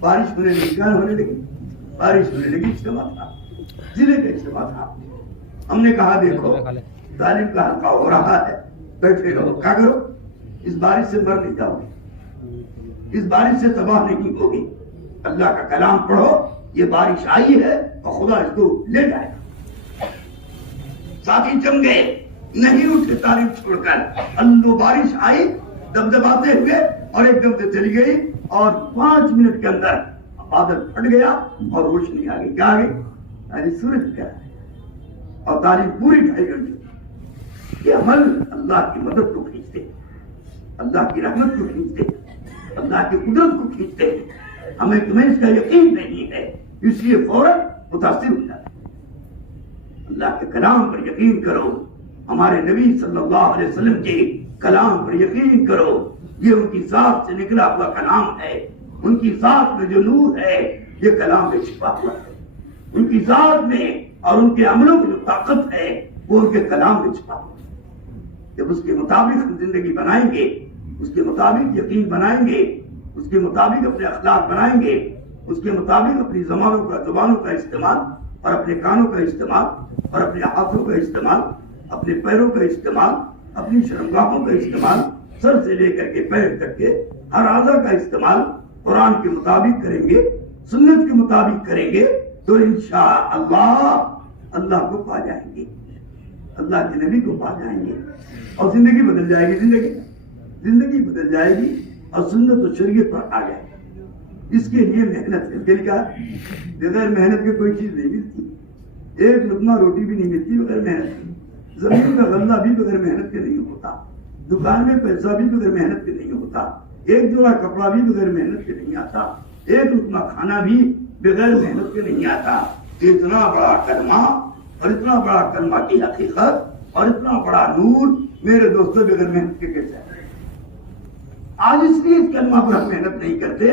بارش ہونے لگی، کیا ہونے لگی؟ بارش ہونے لگی. اجتماع تھا، ضلع کا اجتماع تھا. ہم نے کہا دیکھو ظالم کا حلقہ ہو رہا ہے، بیٹھے رہو. کیا کرو؟ اس بارش سے مر نہیں جاؤ گے، اس بارش سے تباہ نہیں ہوگی. اللہ کا کلام پڑھو. یہ بارش آئی ہے اور خدا اس کو لے جائے گا. ساتھی جم گئے، نہیں اٹھے تعلیم چھوڑ کر. اللہ بارش آئی دبدباتے ہوئے اور ایک دم سے چلی گئی، اور 5 منٹ کے اندر بادل پھٹ گیا اور روشنی آ گئی. کیا آ گئی؟ سورج کیا ہے، اور تعلیم پوری 2.5 گھنٹے. یہ عمل اللہ کی مدد کو کھینچتے، اللہ کی رحمت کو کھینچتے، اللہ کی قدرت کو کھینچتے. ہمیں تمہیں اس کا یقین نہیں ہے، اس لیے فوراً متاثر ہو جاتا. اللہ کے کلام پر یقین کرو، ہمارے نبی صلی اللہ علیہ وسلم کے کلام پر یقین کرو. یہ ان کی ذات سے نکلا ہوا کلام ہے. ان کی ذات میں جو نور ہے یہ کلام میں چھپا ہوا ہے. ان کی ذات میں اور ان کے عملوں میں جو طاقت ہے وہ ان کے کلام میں چھپا ہوا ہے. جب اس کے مطابق زندگی بنائیں گے، اس کے مطابق یقین بنائیں گے، اس کے مطابق اپنے اخلاق بنائیں گے، اس کے مطابق اپنی زبانوں کا استعمال، اور اپنے کانوں کا استعمال، اور اپنے ہاتھوں کا استعمال، اپنے پیروں کا استعمال، اپنی شرمگاہوں کا استعمال، سر سے لے کر کے پیر تک کے ہر اعضاء کا استعمال قرآن کے مطابق کریں گے، سنت کے مطابق کریں گے، تو انشاءاللہ اللہ کو پا جائیں گے، اللہ کے نبی کو پا جائیں گے، اور زندگی بدل جائے گی. زندگی بدل جائے گی اور سنت و شریعت پر آ جائے گی. اس کے لیے محنت ہے. دل کا بغیر محنت کے کوئی چیز نہیں ملتی. ایک لقمہ روٹی بھی نہیں ملتی بغیر محنت کے. زمین کا غلہ بھی بغیر محنت کے نہیں ہوتا. دکان میں پیسہ بھی بغیر محنت کے نہیں ہوتا. ایک جوڑا کپڑا بھی بغیر محنت کے نہیں آتا. ایک لقمہ کھانا بھی بغیر محنت کے نہیں آتا. اتنا بڑا کلمہ اور اتنا بڑا کلمہ کی حقیقت اور اتنا بڑا نور میرے دوستوں بغیر محنت کے کیسے ہے؟ آج اس لیے اس کلمہ پر ہم محنت نہیں کرتے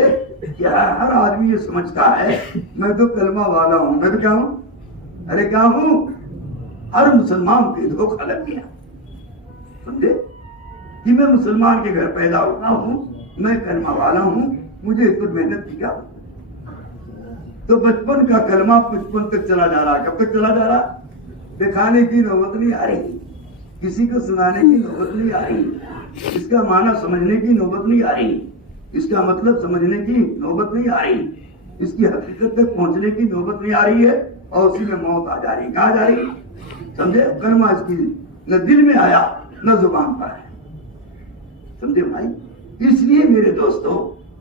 کہ ہر آدمی یہ سمجھتا ہے میں تو کلمہ والا ہوں. میں تو کیا ہوں؟ ارے کیا ہوں؟ ہر مسلمان کے دھوکہ لگ گیا. سمجھے کہ میں مسلمان کے گھر پیدا ہوتا ہوں, میں کلمہ والا ہوں, مجھے اس پر محنت کی کیا؟ تو بچپن کا کلمہ بچپن تک چلا جا رہا. کب تک چلا جا رہا؟ دکھانے کی نوبت نہیں آ رہی, کسی کو سنانے کی نوبت نہیں آ رہی, اس کا معنی سمجھنے کی نوبت نہیں آ رہی, اس کا مطلب سمجھنے کی نوبت نہیں آ رہی, اس کی حقیقت تک پہنچنے کی نوبت نہیں آ رہی ہے, اور اسی میں موت آ جا رہی. کہاں جا رہی؟ سمجھے, کلمہ اس کی نہ دل میں آیا نہ زبان پر ہے. سمجھے بھائی؟ اس لیے میرے دوستو,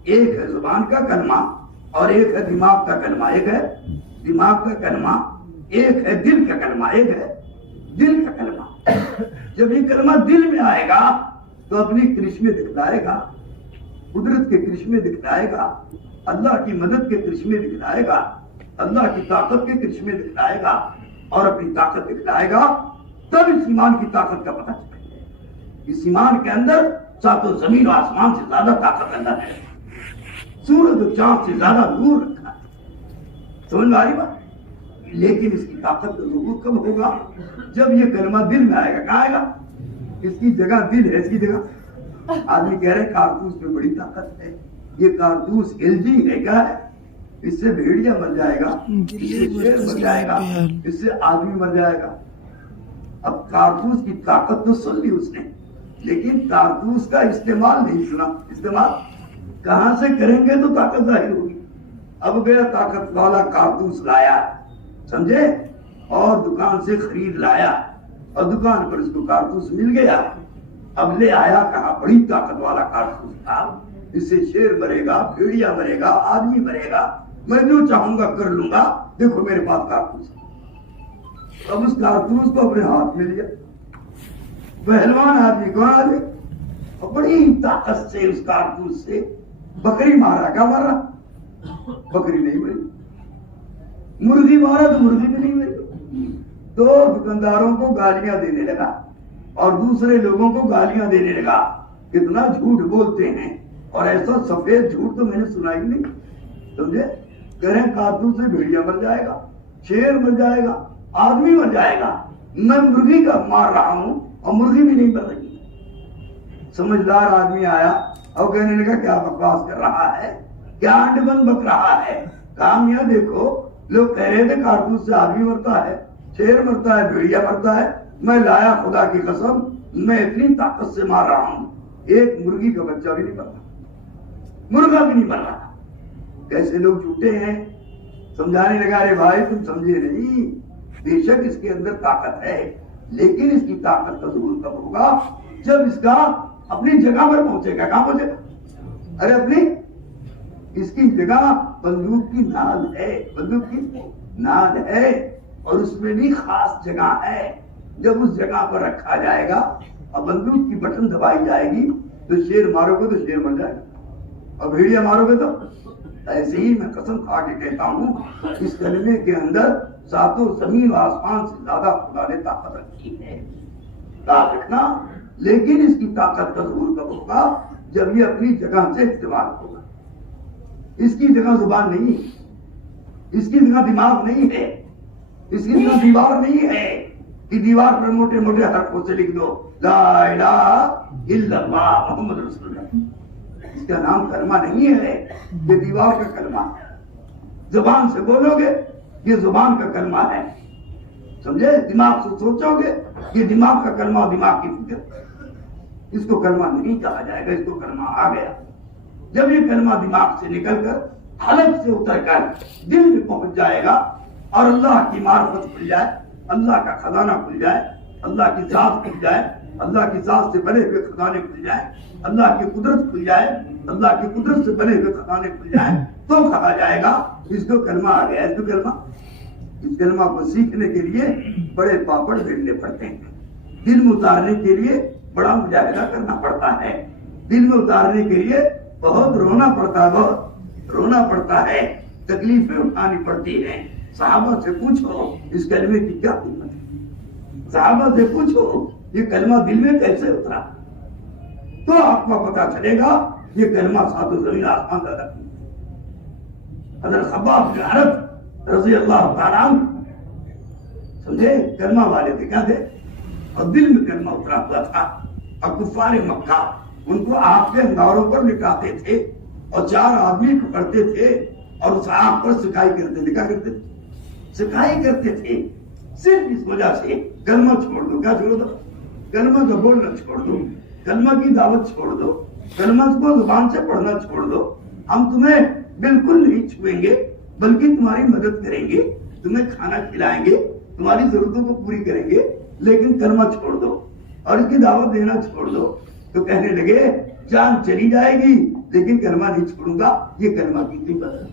ایک ہے زبان کا کلمہ اور ایک ہے دماغ کا کلمہ. ایک ہے دماغ کا کلمہ, ایک ہے دل کا کلمہ. ایک ہے دل کا کلمہ. جب یہ کلمہ دل میں آئے گا تو اپنی کرشمے دکھلائے گا, قدرت کے کرشمے دکھلائے گا, اللہ کی مدد کے کرشمے دکھلائے گا, اللہ کی طاقت کے کرشمے دکھلائے گا, اور اپنی طاقت دکھلائے گا. تب اس ایمان کی طاقت کا پتہ چلے گا. اس ایمان کے اندر ساتوں زمین و آسمان سے زیادہ طاقت اندر ہے, سورج و چاند سے زیادہ نور رکھا ہے. سمجھ میں آ رہی بات؟ لیکن اس کی طاقت کا ظہور کب ہوگا؟ جب یہ کلمہ دل میں آئے گا. کہاں آئے گا؟ اس کی جگہ دل ہے. اس کی جگہ آدمی کہہ رہے کارتوس میں بڑی طاقت ہے. یہ کارتوس ایل جی ہے, کیا ہے؟ اس سے بھیڑیا مر جائے گا, اس سے شیر مر جائے گا, اس سے آدمی مر جائے گا. اب کارتوس کی طاقت تو سن لی اس نے, لیکن کارتوس کا استعمال نہیں سنا. استعمال کہاں سے کریں گے تو طاقت ظاہر ہوگی. اب گیا طاقت والا کارتوس لایا, سمجھے, اور دکان سے خرید لایا, اور دکان پر اس کو کارتوس مل گیا. اب لے آیا کہا بڑی طاقت والا کارتوس تھا, اس سے شیر مرے گا, بھیڑیا مرے گا, آدمی مرے گا, میں جو چاہوں گا کر لوں گا, دیکھو میرے پاس کارتوس ہے. اب اس کارتوس کو اپنے ہاتھ میں لیا. پہلوان آدمی کون آدمی, اور بڑی طاقت سے اس کارتوس سے بکری مارا. کیا مارا؟ بکری نہیں مری. مرغی مارا تو مرغی بھی نہیں مری. تو دکانداروں کو گالیاں دینے لگا اور دوسرے لوگوں کو گالیاں دینے لگا. کتنا جھوٹ بولتے ہیں, اور ایسا سفید جھوٹ تو میں نے سنا ہی نہیں. سمجھے, کریں کارتوس سے بھیڑیا مر جائے گا, شیر مر جائے گا, آدمی مر جائے گا, میں مرغی کا مار رہا ہوں اور مرغی بھی نہیں مر رہی. سمجھدار آدمی آیا اور کہنے لگا کیا بکواس کر رہا ہے, کیا انڈ بند بک رہا ہے. کام یہ دیکھو, لوگ کہہ رہے تھے کارتوس سے آدمی مرتا ہے, شیر مرتا ہے, بھیڑیا مرتا ہے, میں لایا خدا کی قسم, میں اتنی طاقت سے مار رہا ہوں, ایک مرغی کا بچہ بھی نہیں مر رہا, مرغا بھی نہیں مر رہا. کیسے لوگ جھوٹے ہیں. سمجھانے لگا ارے بھائی تم سمجھے نہیں, بے شک اس کے اندر طاقت ہے, لیکن اس کی طاقت کا ظہور کب ہوگا؟ جب اس کا اپنی جگہ پر پہنچے گا. کہاں پہنچے گا؟ ارے اپنی, اس کی جگہ بندوق کی نال ہے, بندوق کی نال ہے, اور اس میں بھی خاص جگہ ہے. جب اس جگہ پر رکھا جائے گا اور بندوق کی بٹن دبائی جائے گی تو شیر مارو گے تو شیر مر جائے گا, اور بھیڑیا مارو گے تو. ایسے ہی میں قسم کھا کے کہتا ہوں, اس کلمے کے اندر ساتوں زمین و آسمان سے زیادہ خدا نے طاقت رکھی ہے. یاد رکھنا, لیکن اس کی طاقت کا ظہور کب ہوگا؟ جب یہ اپنی جگہ سے استعمال ہوگا. اس کی جگہ زبان نہیں ہے, اس کی جگہ دماغ نہیں ہے, اس کی جگہ دیوار نہیں ہے کہ دیوار پر موٹے موٹے حرفوں سے لکھ دو لا الہ الا اللہ محمد رسول اللہ. اس کا نام کلمہ نہیں ہے, یہ دیوار کا کلمہ ہے. زبان سے بولو گے یہ زبان کا کلمہ ہے, سمجھے. دماغ سے سوچو گے یہ دماغ کا کلمہ, دماغ کی فکر. اس کو کلمہ نہیں کہا جائے گا, اس کو کلمہ آ گیا جب یہ کلمہ دماغ سے نکل کر حلق سے اتر کر دل میں پہنچ جائے گا, اور اللہ کی معرفت کھل جائے, اللہ کا خزانہ کھل جائے, اللہ کی ذات کھل جائے, اللہ کی ذات سے بنے ہوئے خزانے کھل جائے, اللہ کی قدرت کھل جائے, اللہ کی قدرت سے بنے ہوئے خزانے کھل جائیں, تو کہا جائے گا اس کو کلمہ آ گیا. اس کو کلمہ, اس کلمہ کو سیکھنے کے لیے بڑے پاپڑ بیلنے پڑتے ہیں, دل میں اتارنے کے لیے بڑا مجاہدہ کرنا پڑتا ہے, دل میں اتارنے کے لیے بہت رونا پڑتا ہے, بہت رونا پڑتا ہے, تکلیفیں اٹھانی پڑتی ہیں. صحابہ سے پوچھو اس کلمے کی کیا قیمت ہے، صحابہ سے پوچھو یہ کلمہ دل میں کیسے اترا، تو آپ کو پتا چلے گا یہ کلمہ ساتھ زمین آسمان کا رکھ۔ حضرت خباب بن عرب رضی اللہ تعالیٰ عنہ سمجھے کلمہ والے تھے، کیا تھے، اور دل میں کلمہ اترا ہوا تھا، اور کفار مکہ ان کو آگ کے انگاروں پر لٹاتے تھے اور 4 آدمی پکڑتے تھے اور اس آگ پر سکائی کرتے تھے، کیا کرتے تھے، سکائی کرتے تھے، صرف اس وجہ سے کلمہ چھوڑ دو، کیا چھوڑ دو، کلمہ کو بولنا چھوڑ دو، کلمہ کی دعوت چھوڑ دو، کلمہ کو زبان سے پڑھنا چھوڑ دو، ہم تمہیں بالکل نہیں چھوئیں گے بلکہ تمہاری مدد کریں گے، تمہیں کھانا کھلائیں گے، تمہاری ضرورتوں کو پوری کریں گے، لیکن کلمہ چھوڑ دو اور اس کی دعوت دینا چھوڑ دو۔ تو کہنے لگے جان چلی جائے گی لیکن کلمہ نہیں چھوڑوں گا، یہ کلمہ کی قیمت ہے،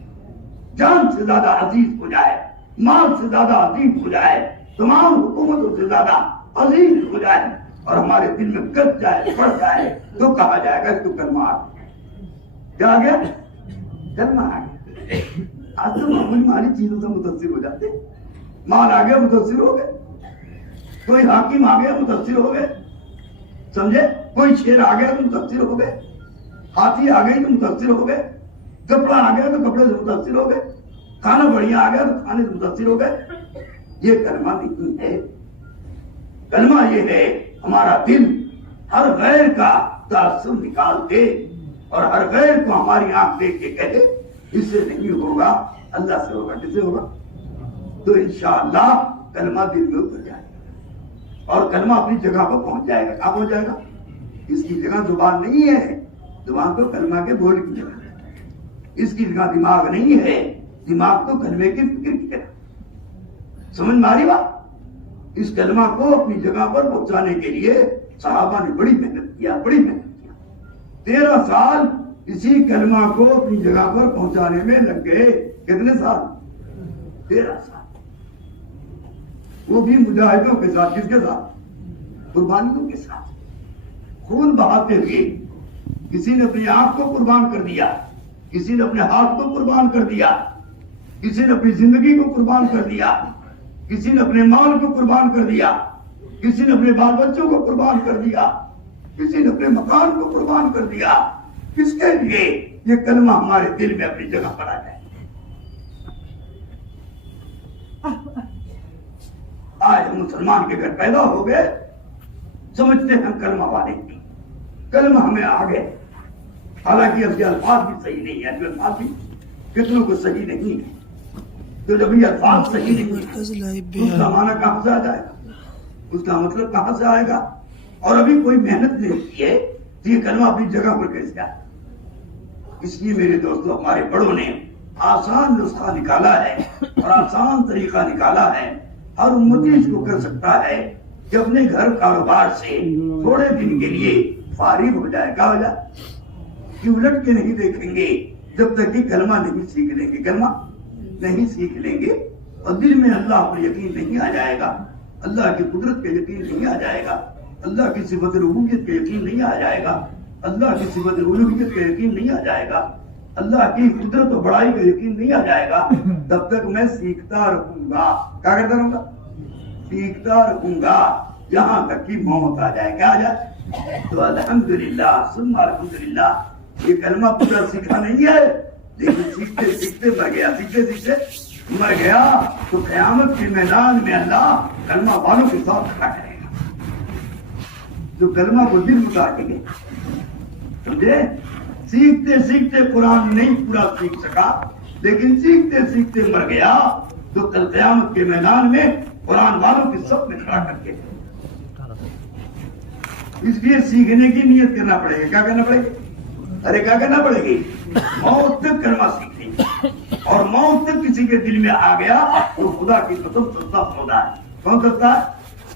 جان سے زیادہ عزیز ہو جائے، مال سے زیادہ عزیز ہو جائے، تمام حکومتوں سے زیادہ عزیز ہو جائے اور ہمارے دل میں گد جائے، بڑھ جائے، تو کہا جائے گا اس کو کلمہ آ گیا، کیا آ گیا، کلمہ آ گیا۔ آج تو معمولی چیزوں سے متاثر ہو جاتے، مال آ گیا متاثر ہو گئے، کوئی حاکم آ گیا متاثر ہو گئے، سمجھے، کوئی شیر آ گیا تو متاثر ہو گئے، ہاتھی آ گئی تو متاثر ہو گئے، کپڑا آ گیا تو کپڑے سے متاثر ہو گئے، کھانا بڑھیا آ گیا تو کھانے سے متاثر ہو گئے۔ یہ کلمہ نہیں ہے، کلمہ یہ ہے ہمارا دل ہر غیر کا تاثر نکال دے اور ہر غیر کو ہماری آنکھ دیکھ کے کہے اس سے نہیں ہوگا، اللہ سے ہوگا، کس سے ہوگا، تو انشاءاللہ کلمہ دل میں اتر جائے گا اور کلمہ اپنی جگہ پر پہنچ جائے گا۔ کہاں پہنچ جائے گا، اس کی جگہ زبان نہیں ہے، زبان تو کلمہ کے بول کی جگہ ہے، اس کی جگہ دماغ نہیں ہے، دماغ تو کلمے کی فکر کی جگہ۔ سمجھ میں آ رہی بات، اس کلمہ کو اپنی جگہ پر پہنچانے کے لیے صحابہ نے بڑی محنت کیا، بڑی محنت کیا، 13 سال اسی کلمہ کو اپنی جگہ پر پہنچانے میں لگ گئے۔ کتنے سال، 13 سال، وہ بھی مجاہدوں کے ساتھ، کس کے ساتھ، قربانیوں کے ساتھ، خون بہاتے ہوئے، کسی نے اپنی آنکھ کو قربان کر دیا، کسی نے اپنے ہاتھ کو قربان کر دیا، کسی نے اپنی زندگی کو قربان کر دیا، کسی نے اپنے مال کو قربان کر دیا، کسی نے اپنے بال بچوں کو قربان کر دیا، کسی نے اپنے مکان کو قربان کر دیا، کس کے لیے، یہ کلمہ ہمارے دل میں اپنی جگہ پر آ جائے۔ آج ہم مسلمان کے گھر پیدا ہو گئے، سمجھتے ہیں ہم کلمہ والے ہیں، کلمہ ہمیں آ گئے، حالانکہ اس کے الفاظ بھی صحیح نہیں ہے، جو الفاظ بھی کتنوں کو صحیح نہیں ہے، تو جب یہ الفاظ صحیح نہیں ہے اس کا معنی کہاں سے آ جائے گا، اس کا مطلب کہاں سے آئے گا، اور ابھی کوئی محنت نہیں کی ہے تو یہ کلمہ اپنی جگہ پر کیسے آئے۔ اس لیے میرے دوستوں، ہمارے بڑوں نے آسان نسخہ نکالا ہے اور آسان طریقہ نکالا ہے، ہر امتی اس کو کر سکتا ہے کہ اپنے گھر کاروبار سے تھوڑے دن کے لیے فارغ ہو جائے، کیا ہو جائے، کہ الٹ کے نہیں دیکھیں گے جب تک کہ کلمہ نہیں سیکھ لیں گے، کلمہ نہیں سیکھ لیں گے، اور دل میں اللہ پر یقین نہیں آ جائے گا، اللہ کی قدرت کا یقین نہیں آ جائے گا، اللہ کی صفت ربوبیت کا یقین نہیں آ جائے گا، اللہ کی صفت الوہیت کا یقین نہیں آ جائے گا، اللہ کی قدرت و بڑائی کا یقین نہیں آ جائے گا، تب تک میں سیکھتا رہوں گا، کیا کرتا رہوں گا، سیکھتا رہوں گا یہاں تک کہ موت آ جائے، کیا آ جائے۔ تو الحمدللہ ثم الحمدللہ، یہ کلمہ پورا سیکھا نہیں ہے، لیکن سیکھتے سیکھتے مر گیا، سیکھتے سیکھتے مر گیا، تو قیامت کے میدان میں اللہ کلمہ والوں کے ساتھ کھڑا کرے گا، جو کلمہ کو دل اتاریں گے، سمجھے۔ سیکھتے سیکھتے قرآن نہیں پورا سیکھ سکا، لیکن سیکھتے سیکھتے مر گیا، تو کل قیامت کے میدان میں قرآن والوں کے سب میں کھڑا کر کے، اس لیے سیکھنے کی نیت کرنا پڑے گا، کیا کرنا پڑے گا، ارے کیا کرنا پڑے گی، موت تک کلمہ سیکھیں، اور موت تک کسی کے دل میں آ گیا تو خدا کی قسم سستا سودا ہے، کون سستا،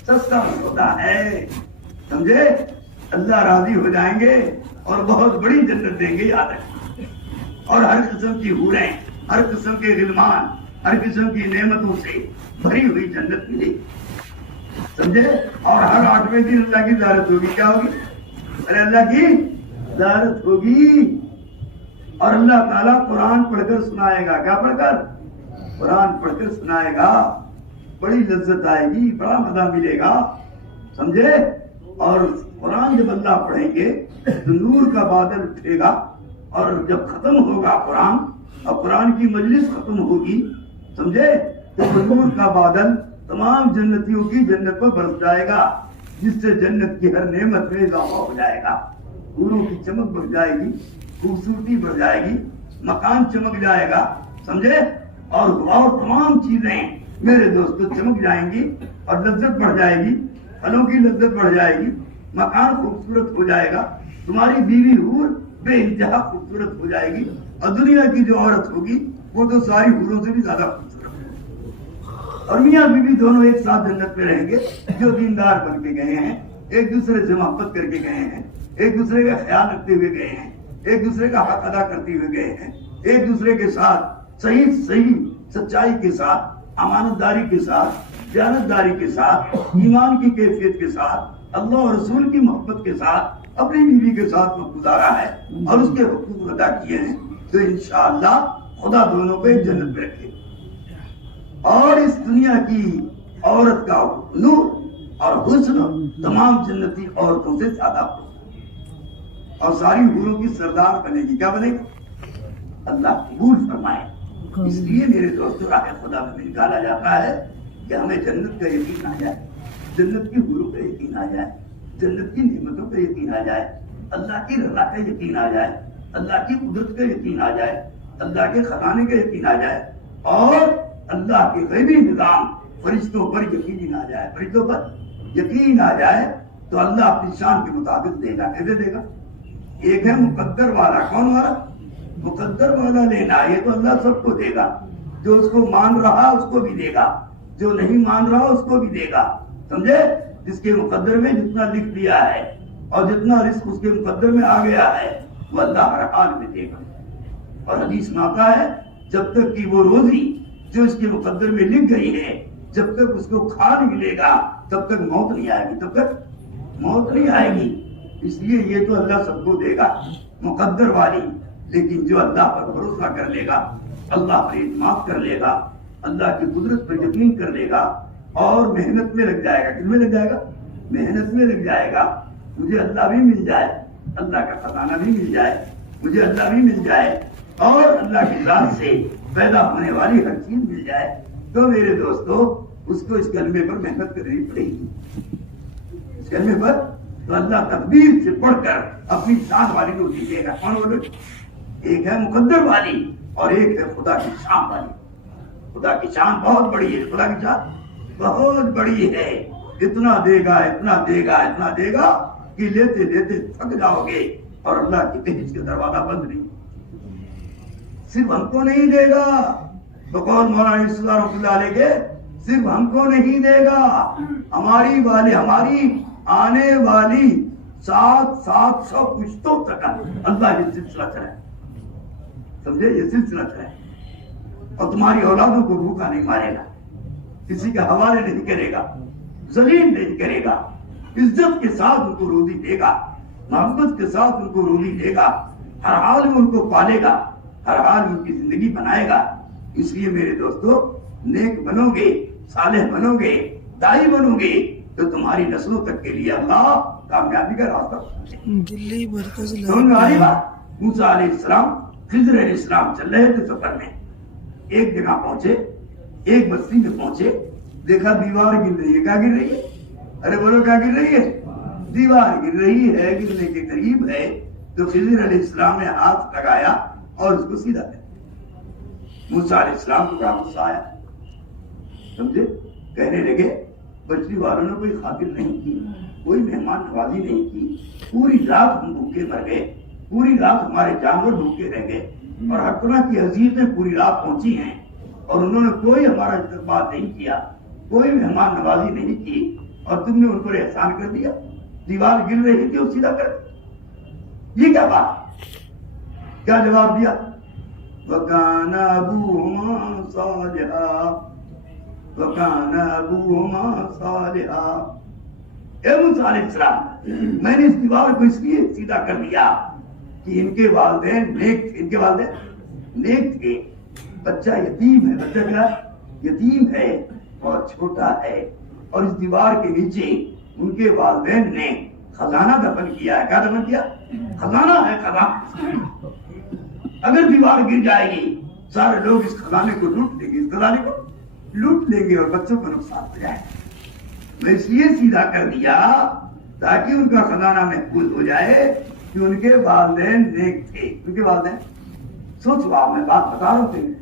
سستا سودا ہے، سمجھے۔ اللہ راضی ہو جائیں گے اور بہت بڑی جنت دیں گے، یاد رکھیں، اور ہر قسم کی حوریں، ہر قسم کے غلمان، ہر قسم کی نعمتوں سے بھری ہوئی جنت ملے، سمجھے۔ اور ہر 8ویں دن اللہ کی زیارت ہوگی، کیا ہوگی، ارے اللہ کی زیارت ہوگی، اور اللہ تعالیٰ قرآن پڑھ کر سنائے گا، کیا پڑھ کر، قرآن پڑھ کر سنائے گا بڑی لذت آئے گی، بڑا مزہ ملے گا، سمجھے؟ اور قرآن جب اللہ پڑھیں گے تو نور کا بادل اٹھے گا، اور جب ختم ہوگا قرآن اور قرآن کی مجلس ختم ہوگی، سمجھے، تو نور کا بادل تمام جنتیوں کی جنت پر برس جائے گا، جس سے جنت کی ہر نعمت میں اضافہ ہو جائے گا، حوروں کی چمک بڑھ جائے گی، خوبصورتی بڑھ جائے گی، مکان چمک جائے گا، سمجھے، اور تمام چیزیں میرے دوستو چمک جائیں گی اور لذت بڑھ جائے گی، پھلوں کی لذت بڑھ جائے گی، مکان خوبصورت ہو جائے گا، تمہاری بیوی حور بے انتہا خوبصورت ہو جائے گی، اور دنیا کی جو عورت ہوگی وہ تو ساری حوروں سے بھی زیادہ خوبصورت ہوگی، اور میاں بیوی دونوں ایک ساتھ جنت میں رہیں گے، جو دیندار بن کے گئے ہیں، ایک دوسرے سے محبت کر کے گئے ہیں، ایک دوسرے کا خیال رکھتے ہوئے گئے ہیں، ایک دوسرے کا حق ادا کرتے ہوئے گئے ہیں، ایک دوسرے کے ساتھ صحیح سچائی کے ساتھ، امانت داری کے ساتھ، دیانت داری کے ساتھ، ایمان کی کیفیت کے ساتھ، اللہ اور رسول کی محبت کے ساتھ اپنی بیوی کے ساتھ وقت گزارا ہے اور اس کے حقوق ادا کیے ہیں، تو انشاءاللہ خدا دونوں کو ایک جنت میں رکھے، اور اس دنیا کی عورت کا نور اور حسن تمام جنتی عورتوں سے زیادہ ہو، اور ساری حوروں کی سردار بنے گی، کیا بنے گی؟ اللہ قبول فرمائے۔ اس لیے میرے دوستو راہ خدا میں نکالا جاتا ہے کہ ہمیں جنت کا یقین آ جائے، جنت کی حوروں کا یقین آ جائے، جنت کی نعمتوں کا یقین آ جائے، اللہ کی رضا کا یقین آ جائے، اللہ کی قدرت کا یقین آ جائے، اللہ کے خزانے کا یقین آ جائے، اور اللہ کے غیبی نظام فرشتوں پر یقین آ جائے، فرشتوں پر یقین آ جائے، تو اللہ اپنی شان کے مطابق دے گا، کیسے دے گا؟ ایک ہے مقدر والا، کون والا؟ مقدر والا لینا، یہ تو اللہ سب کو دے گا، جو اس کو مان رہا اس کو بھی دے گا، جو نہیں مان رہا اس کو بھی دے گا، سمجھے؟ جس کے مقدر میں جتنا لکھ دیا ہے اور جتنا رزق اس کے مقدر میں آ گیا ہے وہ اللہ ہر حال میں دے گا، اور حدیث میں آتا ہے جب تک کہ وہ روزی جو اس کے مقدر میں لکھ گئی ہے جب تک اس کو کھا نہیں لے گا تب تک موت نہیں آئے گی، تب تک موت نہیں آئے گی، اس لیے یہ تو اللہ سب کو دے گا مقدر والی، لیکن جو اللہ پر بھروسہ کر لے گا، اللہ پر اعتماد کر لے گا، اللہ کی قدرت پر یقین کر لے گا اور محنت میں لگ جائے گا، کس میں لگ جائے گا؟ محنت میں لگ جائے گا، مجھے اللہ بھی مل جائے، اللہ کا خزانہ بھی مل جائے، مجھے اللہ بھی مل جائے، اور اللہ کی ذات سے پیدا ہونے والی ہر چیز مل جائے، تو میرے دوستو اس کو اس کلمے پر محنت کرنی پڑے گی، اس کلمے پر تو اللہ تقدیر سے پڑھ کر اپنی شان والی کو دیجیے گا، کون بولے؟ ایک ہے مقدر والی اور ایک ہے خدا کی شان والی، خدا کی شان بہت بڑی ہے، خدا کی شان بہت بڑی ہے، اتنا دے گا اتنا دے گا اتنا دے گا کہ لیتے لیتے تھک جاؤ گے، اور اللہ کی تہج کا دروازہ بند نہیں، صرف ہم کو نہیں دے گا، بقول مولانا رسول اللہ رحمۃ اللہ علیہ کے، صرف ہم کو نہیں دے گا، ہماری آنے والی 700 پشتوں تک اللہ یہ سلسلہ چلائے، سمجھے؟ یہ سلسلہ چلائے، اور تمہاری اولادوں کو بھوکا نہیں مارے گا، کسی کے حوالے نہیں کرے گا، ذلیل نہیں کرے گا، عزت کے ساتھ ان کو روزی دے گا، محبت کے ساتھ ان کو روزی دے گا، ہر حال میں ان کو پالے گا، ہر حال میں ان کی زندگی بنائے گا۔ اس لیے میرے دوستو نیک بنو گے، صالح بنو گے، دائی بنو گے تو تمہاری نسلوں تک کے لیے اللہ کامیابی کا راستہ دلی مرکز موسیٰ علیہ السلام خضر علیہ السلام چل رہے تھے سفر میں، ایک جگہ پہنچے، ایک بستی میں پہنچے، دیکھا دیوار گر رہی ہے، کیا گر رہی ہے؟ ارے بولو کیا گر رہی ہے؟ دیوار گر رہی ہے، گرنے کے قریب ہے، تو خضر علیہ السلام نے ہاتھ لگایا اور اس کو سیدھا کر موسیٰ علیہ السلام کو بڑا غصہ آیا، سمجھے؟ کہنے لگے بچری والوں نے کوئی خاطر نہیں کی، کوئی مہمان نوازی نہیں کی، پوری رات ہم بھوکے مر گئے، پوری رات ہمارے جانور بھوکے رہ گئے، اور ہر طرح کی عزیزیں پوری رات پہنچی ہیں، اور انہوں نے کوئی ہمارا استقبال نہیں کیا، کوئی مہمان نوازی نہیں کی، اور تم نے ان پر احسان کر دیا، دیوار گر رہی تھی اور سیدھا کر دیا۔ یہ کیا بات؟ کیا جواب دیا؟ وَكَانَ أَبُوهُمَا صَالِحًا وَكَانَ أَبُوهُمَا صَالِحًا۔ اے موسیٰ علیہ السلام، میں نے اس دیوار کو اس لیے سیدھا کر دیا کہ ان کے والدین نیک تھے، ان کے والدین نیک تھے، بچہ یتیم ہے. بچہ کیا یتیم ہے اور چھوٹا ہے, اور اس دیوار کے نیچے ان کے والدین نے خزانہ دفن کیا ہے. کیا دفن کیا؟ خزانہ ہے, خزانہ. اگر دیوار گر جائے گی سارے لوگ اس خزانے کو لوٹ لیں گے, اس خزانے کو لوٹ لیں گے اور بچوں کو نقصان ہو جائے. میں اس لیے سیدھا کر دیا تاکہ ان کا خزانہ محفوظ ہو جائے کہ ان کے والدین نیک تھے. ان کے والدین سوچو, آپ میں بات بتا رہا ہوں,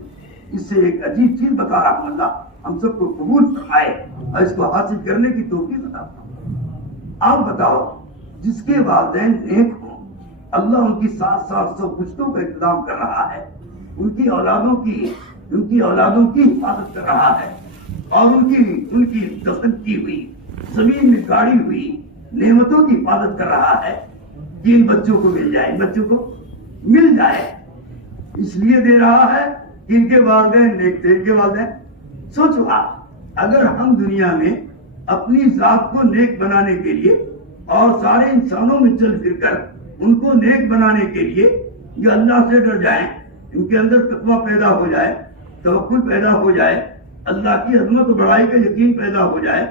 اس سے ایک عجیب چیز بتا رہا ہوں. اللہ ہم سب کو قبول فرمائے اور اس کو حاصل کرنے کی توفیق عطا فرمائے. آپ بتاؤ, جس کے والدین نیک ہوں اللہ ان کی 700 پشتوں کا انتظام کر رہا ہے, ان کی اولادوں کی حفاظت کر رہا ہے, اور ان کی دفن کی ہوئی زمین میں گاڑی ہوئی نعمتوں کی حفاظت کر رہا ہے کہ ان بچوں کو مل جائے, ان بچوں کو مل جائے. اس لیے دے رہا ہے کہ ان کے والدین نیک تھے. ان کے والدین سوچو آپ, اگر ہم دنیا میں اپنی ذات کو نیک بنانے کے لیے اور سارے انسانوں میں چل پھر کر ان کو نیک بنانے کے لیے یہ اللہ سے ڈر جائیں, ان کے اندر تقویٰ پیدا ہو جائے, توکل پیدا ہو جائے, اللہ کی عظمت و بڑائی کا یقین پیدا ہو جائے,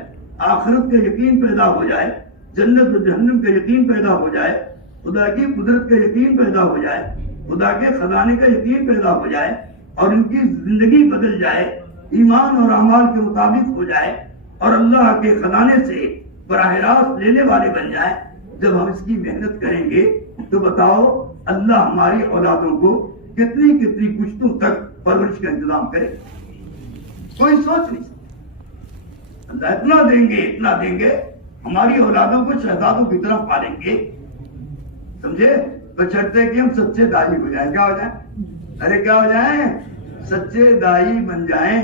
آخرت کا یقین پیدا ہو جائے, جنت و جہنم کا یقین پیدا ہو جائے, خدا کی قدرت کا یقین پیدا ہو جائے, خدا کے خزانے کا یقین پیدا ہو جائے, اور ان کی زندگی بدل جائے, ایمان اور اعمال کے مطابق ہو جائے, اور اللہ کے خزانے سے براہ راست لینے والے بن جائے. جب ہم اس کی محنت کریں گے تو بتاؤ اللہ ہماری اولادوں کو کتنی کتنی پشتوں تک پرورش کا انتظام کرے. کوئی سوچ نہیں سکتا. اللہ اتنا دیں گے ہماری اولادوں کو شہزادوں کی طرف پالیں گے, سمجھے, بشرطے کہ ہم سچے دائی ہو جائیں. کیا ہو جائیں؟ ارے کیا ہو جائیں؟ سچے دائی بن جائیں,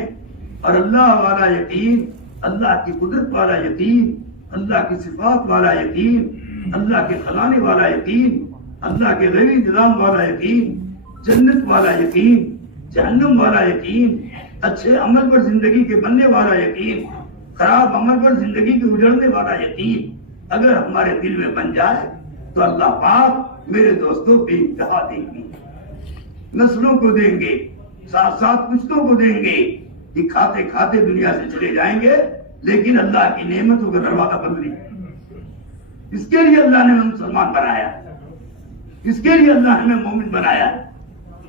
اور اللہ والا یقین, اللہ کی قدرت والا یقین, اللہ کی صفات والا یقین, اللہ کے خزانے والا یقین, اللہ کے غیبی نظام والا یقین, جنت والا یقین, جہنم والا یقین, اچھے عمل پر زندگی کے بننے والا یقین, خراب عمل پر زندگی کے اجڑنے والا یقین اگر ہمارے دل میں بن جائے تو اللہ پاک میرے دوستوں بے انتہا دیں گے, نسلوں کو دیں گے, ساتھ ساتھ پشتوں کو دیں گے کہ کھاتے کھاتے دنیا سے چلے جائیں گے لیکن اللہ کی نعمتوں کا دروازہ بند نہیں. اس کے لیے اللہ نے ہمیں مسلمان بنایا, اس کے لیے اللہ نے ہمیں مومن بنایا,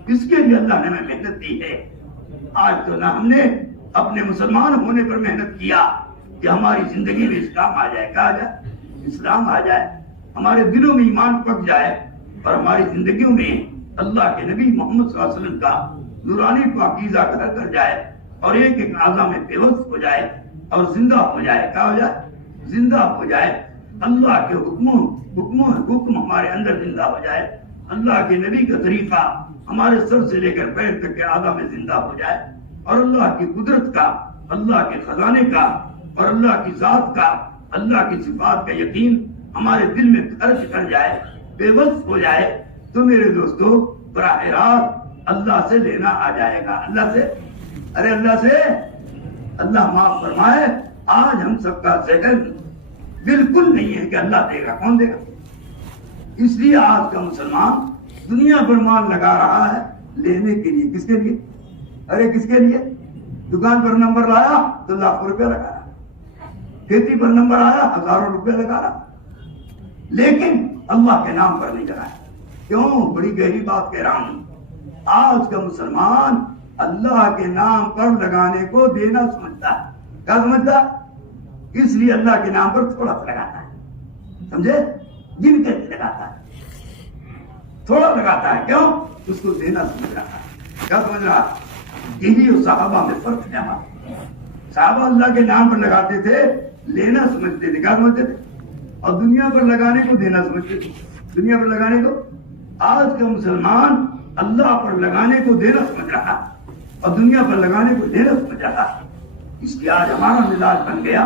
اس کے لیے اللہ نے ہمیں محنت دی ہے. آج تو نہ ہم نے اپنے مسلمان ہونے پر محنت کیا کہ ہماری زندگی میں اسلام آ جائے. کہا جائے اسلام آ جائے, ہمارے دلوں میں ایمان پک جائے, اور ہماری زندگیوں میں اللہ کے نبی محمد صلی اللہ علیہ وسلم کا نورانی پاکیزہ گھر کر جائے, اور ایک ایک اعضاء میں پیوست ہو جائے اور زندہ ہو جائے. کیا ہو جائے؟ زندہ ہو جائے. اللہ کے حکم ہمارے اندر زندہ ہو جائے, اللہ کے نبی کا طریقہ ہمارے سر سے لے کر پیر تک کے اعضاء میں زندہ ہو جائے, اور اللہ کی قدرت کا, اللہ کے خزانے کا, اور اللہ کی ذات کا, اللہ کی صفات کا یقین ہمارے دل میں خرچ کر جائے, بے وقف ہو جائے, تو میرے دوستو براہ راست اللہ سے لینا آ جائے گا. اللہ سے, ارے اللہ سے, اللہ معاف فرمائے, آج ہم سب کا ذہن بالکل نہیں ہے کہ اللہ دے گا. کون دے گا؟ اس لیے آج کا مسلمان دنیا پر مال لگا رہا ہے لینے کے لیے. کس کے لیے؟ ارے کس کے لیے؟ دکان پر نمبر لایا تو لاکھوں روپے لگا رہا, کھیتی پر نمبر آیا ہزاروں روپے لگا رہا, لیکن اللہ کے نام پر نہیں لگایا. کیوں؟ بڑی گہری بات کہہ رہا ہوں. آج کا مسلمان اللہ کے نام پر لگانے کو دینا سمجھتا ہے. کیا سمجھتا ہے؟ اس لیے اللہ کے نام پر تھوڑا سا لگاتا ہے, سمجھے, جن کے لگاتا ہے, تھوڑا لگاتا ہے. کیوں؟ اس کو دینا سمجھ رہا ہے. کیا سمجھ رہا ہے؟ یہی صحابہ میں فرق ہے. ہمارا صحابہ اللہ کے نام پر لگاتے تھے, لینا سمجھتے تھے. کیا سمجھتے تھے؟ اور دنیا پر لگانے کو دینا سمجھتے تھے. دنیا پر لگانے کو. آج کا مسلمان اللہ پر لگانے کو دینا سمجھ رہا اور دنیا پر لگانے کو دینا سمجھ رہا. اس لیے آج ہمارا مزاج بن گیا,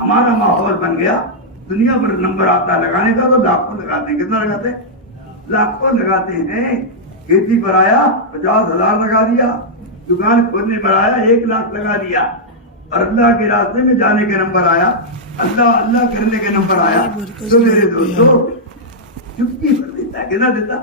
ہمارا ماحول بن گیا, دنیا پر نمبر آتا ہے لگانے کا تو لاکھوں لگاتے ہیں. کتنا لگاتے ہیں؟ لاکھوں لگاتے ہیں. کھیتی پر آیا 50,000 لگا دیا, دکان کھولنے پر آیا 1 لاکھ لگا دیا, اور اللہ کے راستے میں جانے کے نمبر آیا, اللہ کرنے کے نمبر آیا, تو میرے دوستو چپکی کر دیتا ہے. کتنا دیتا؟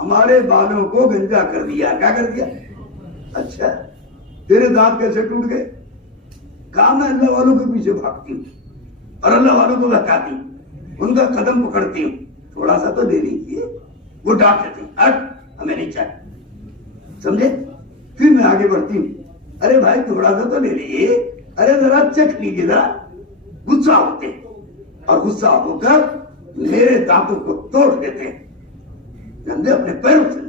ہمارے بالوں کو گنجا کر دیا. کیا کر دیا؟ اچھا تیرے دانت کیسے ٹوٹ گئے؟ کہا میں اللہ والوں کے پیچھے بھاگتی ہوں اور اللہ والوں کو بہکاتی ہوں, ان کا قدم پکڑتی ہوں, تھوڑا سا تو دے لیجیے. وہ ڈانٹ دیتے ہٹ ہمیں نہیں چاہیے. سمجھے؟ پھر میں آگے بڑھتی ہوں, ارے بھائی تھوڑا سا تو لے لیجیے, ارے ذرا چکھ لیجیے ذرا. غصہ ہوتے ہیں اور غصہ ہو کر میرے دانتوں کو توڑ دیتے ہیں. اپنے پیروں سے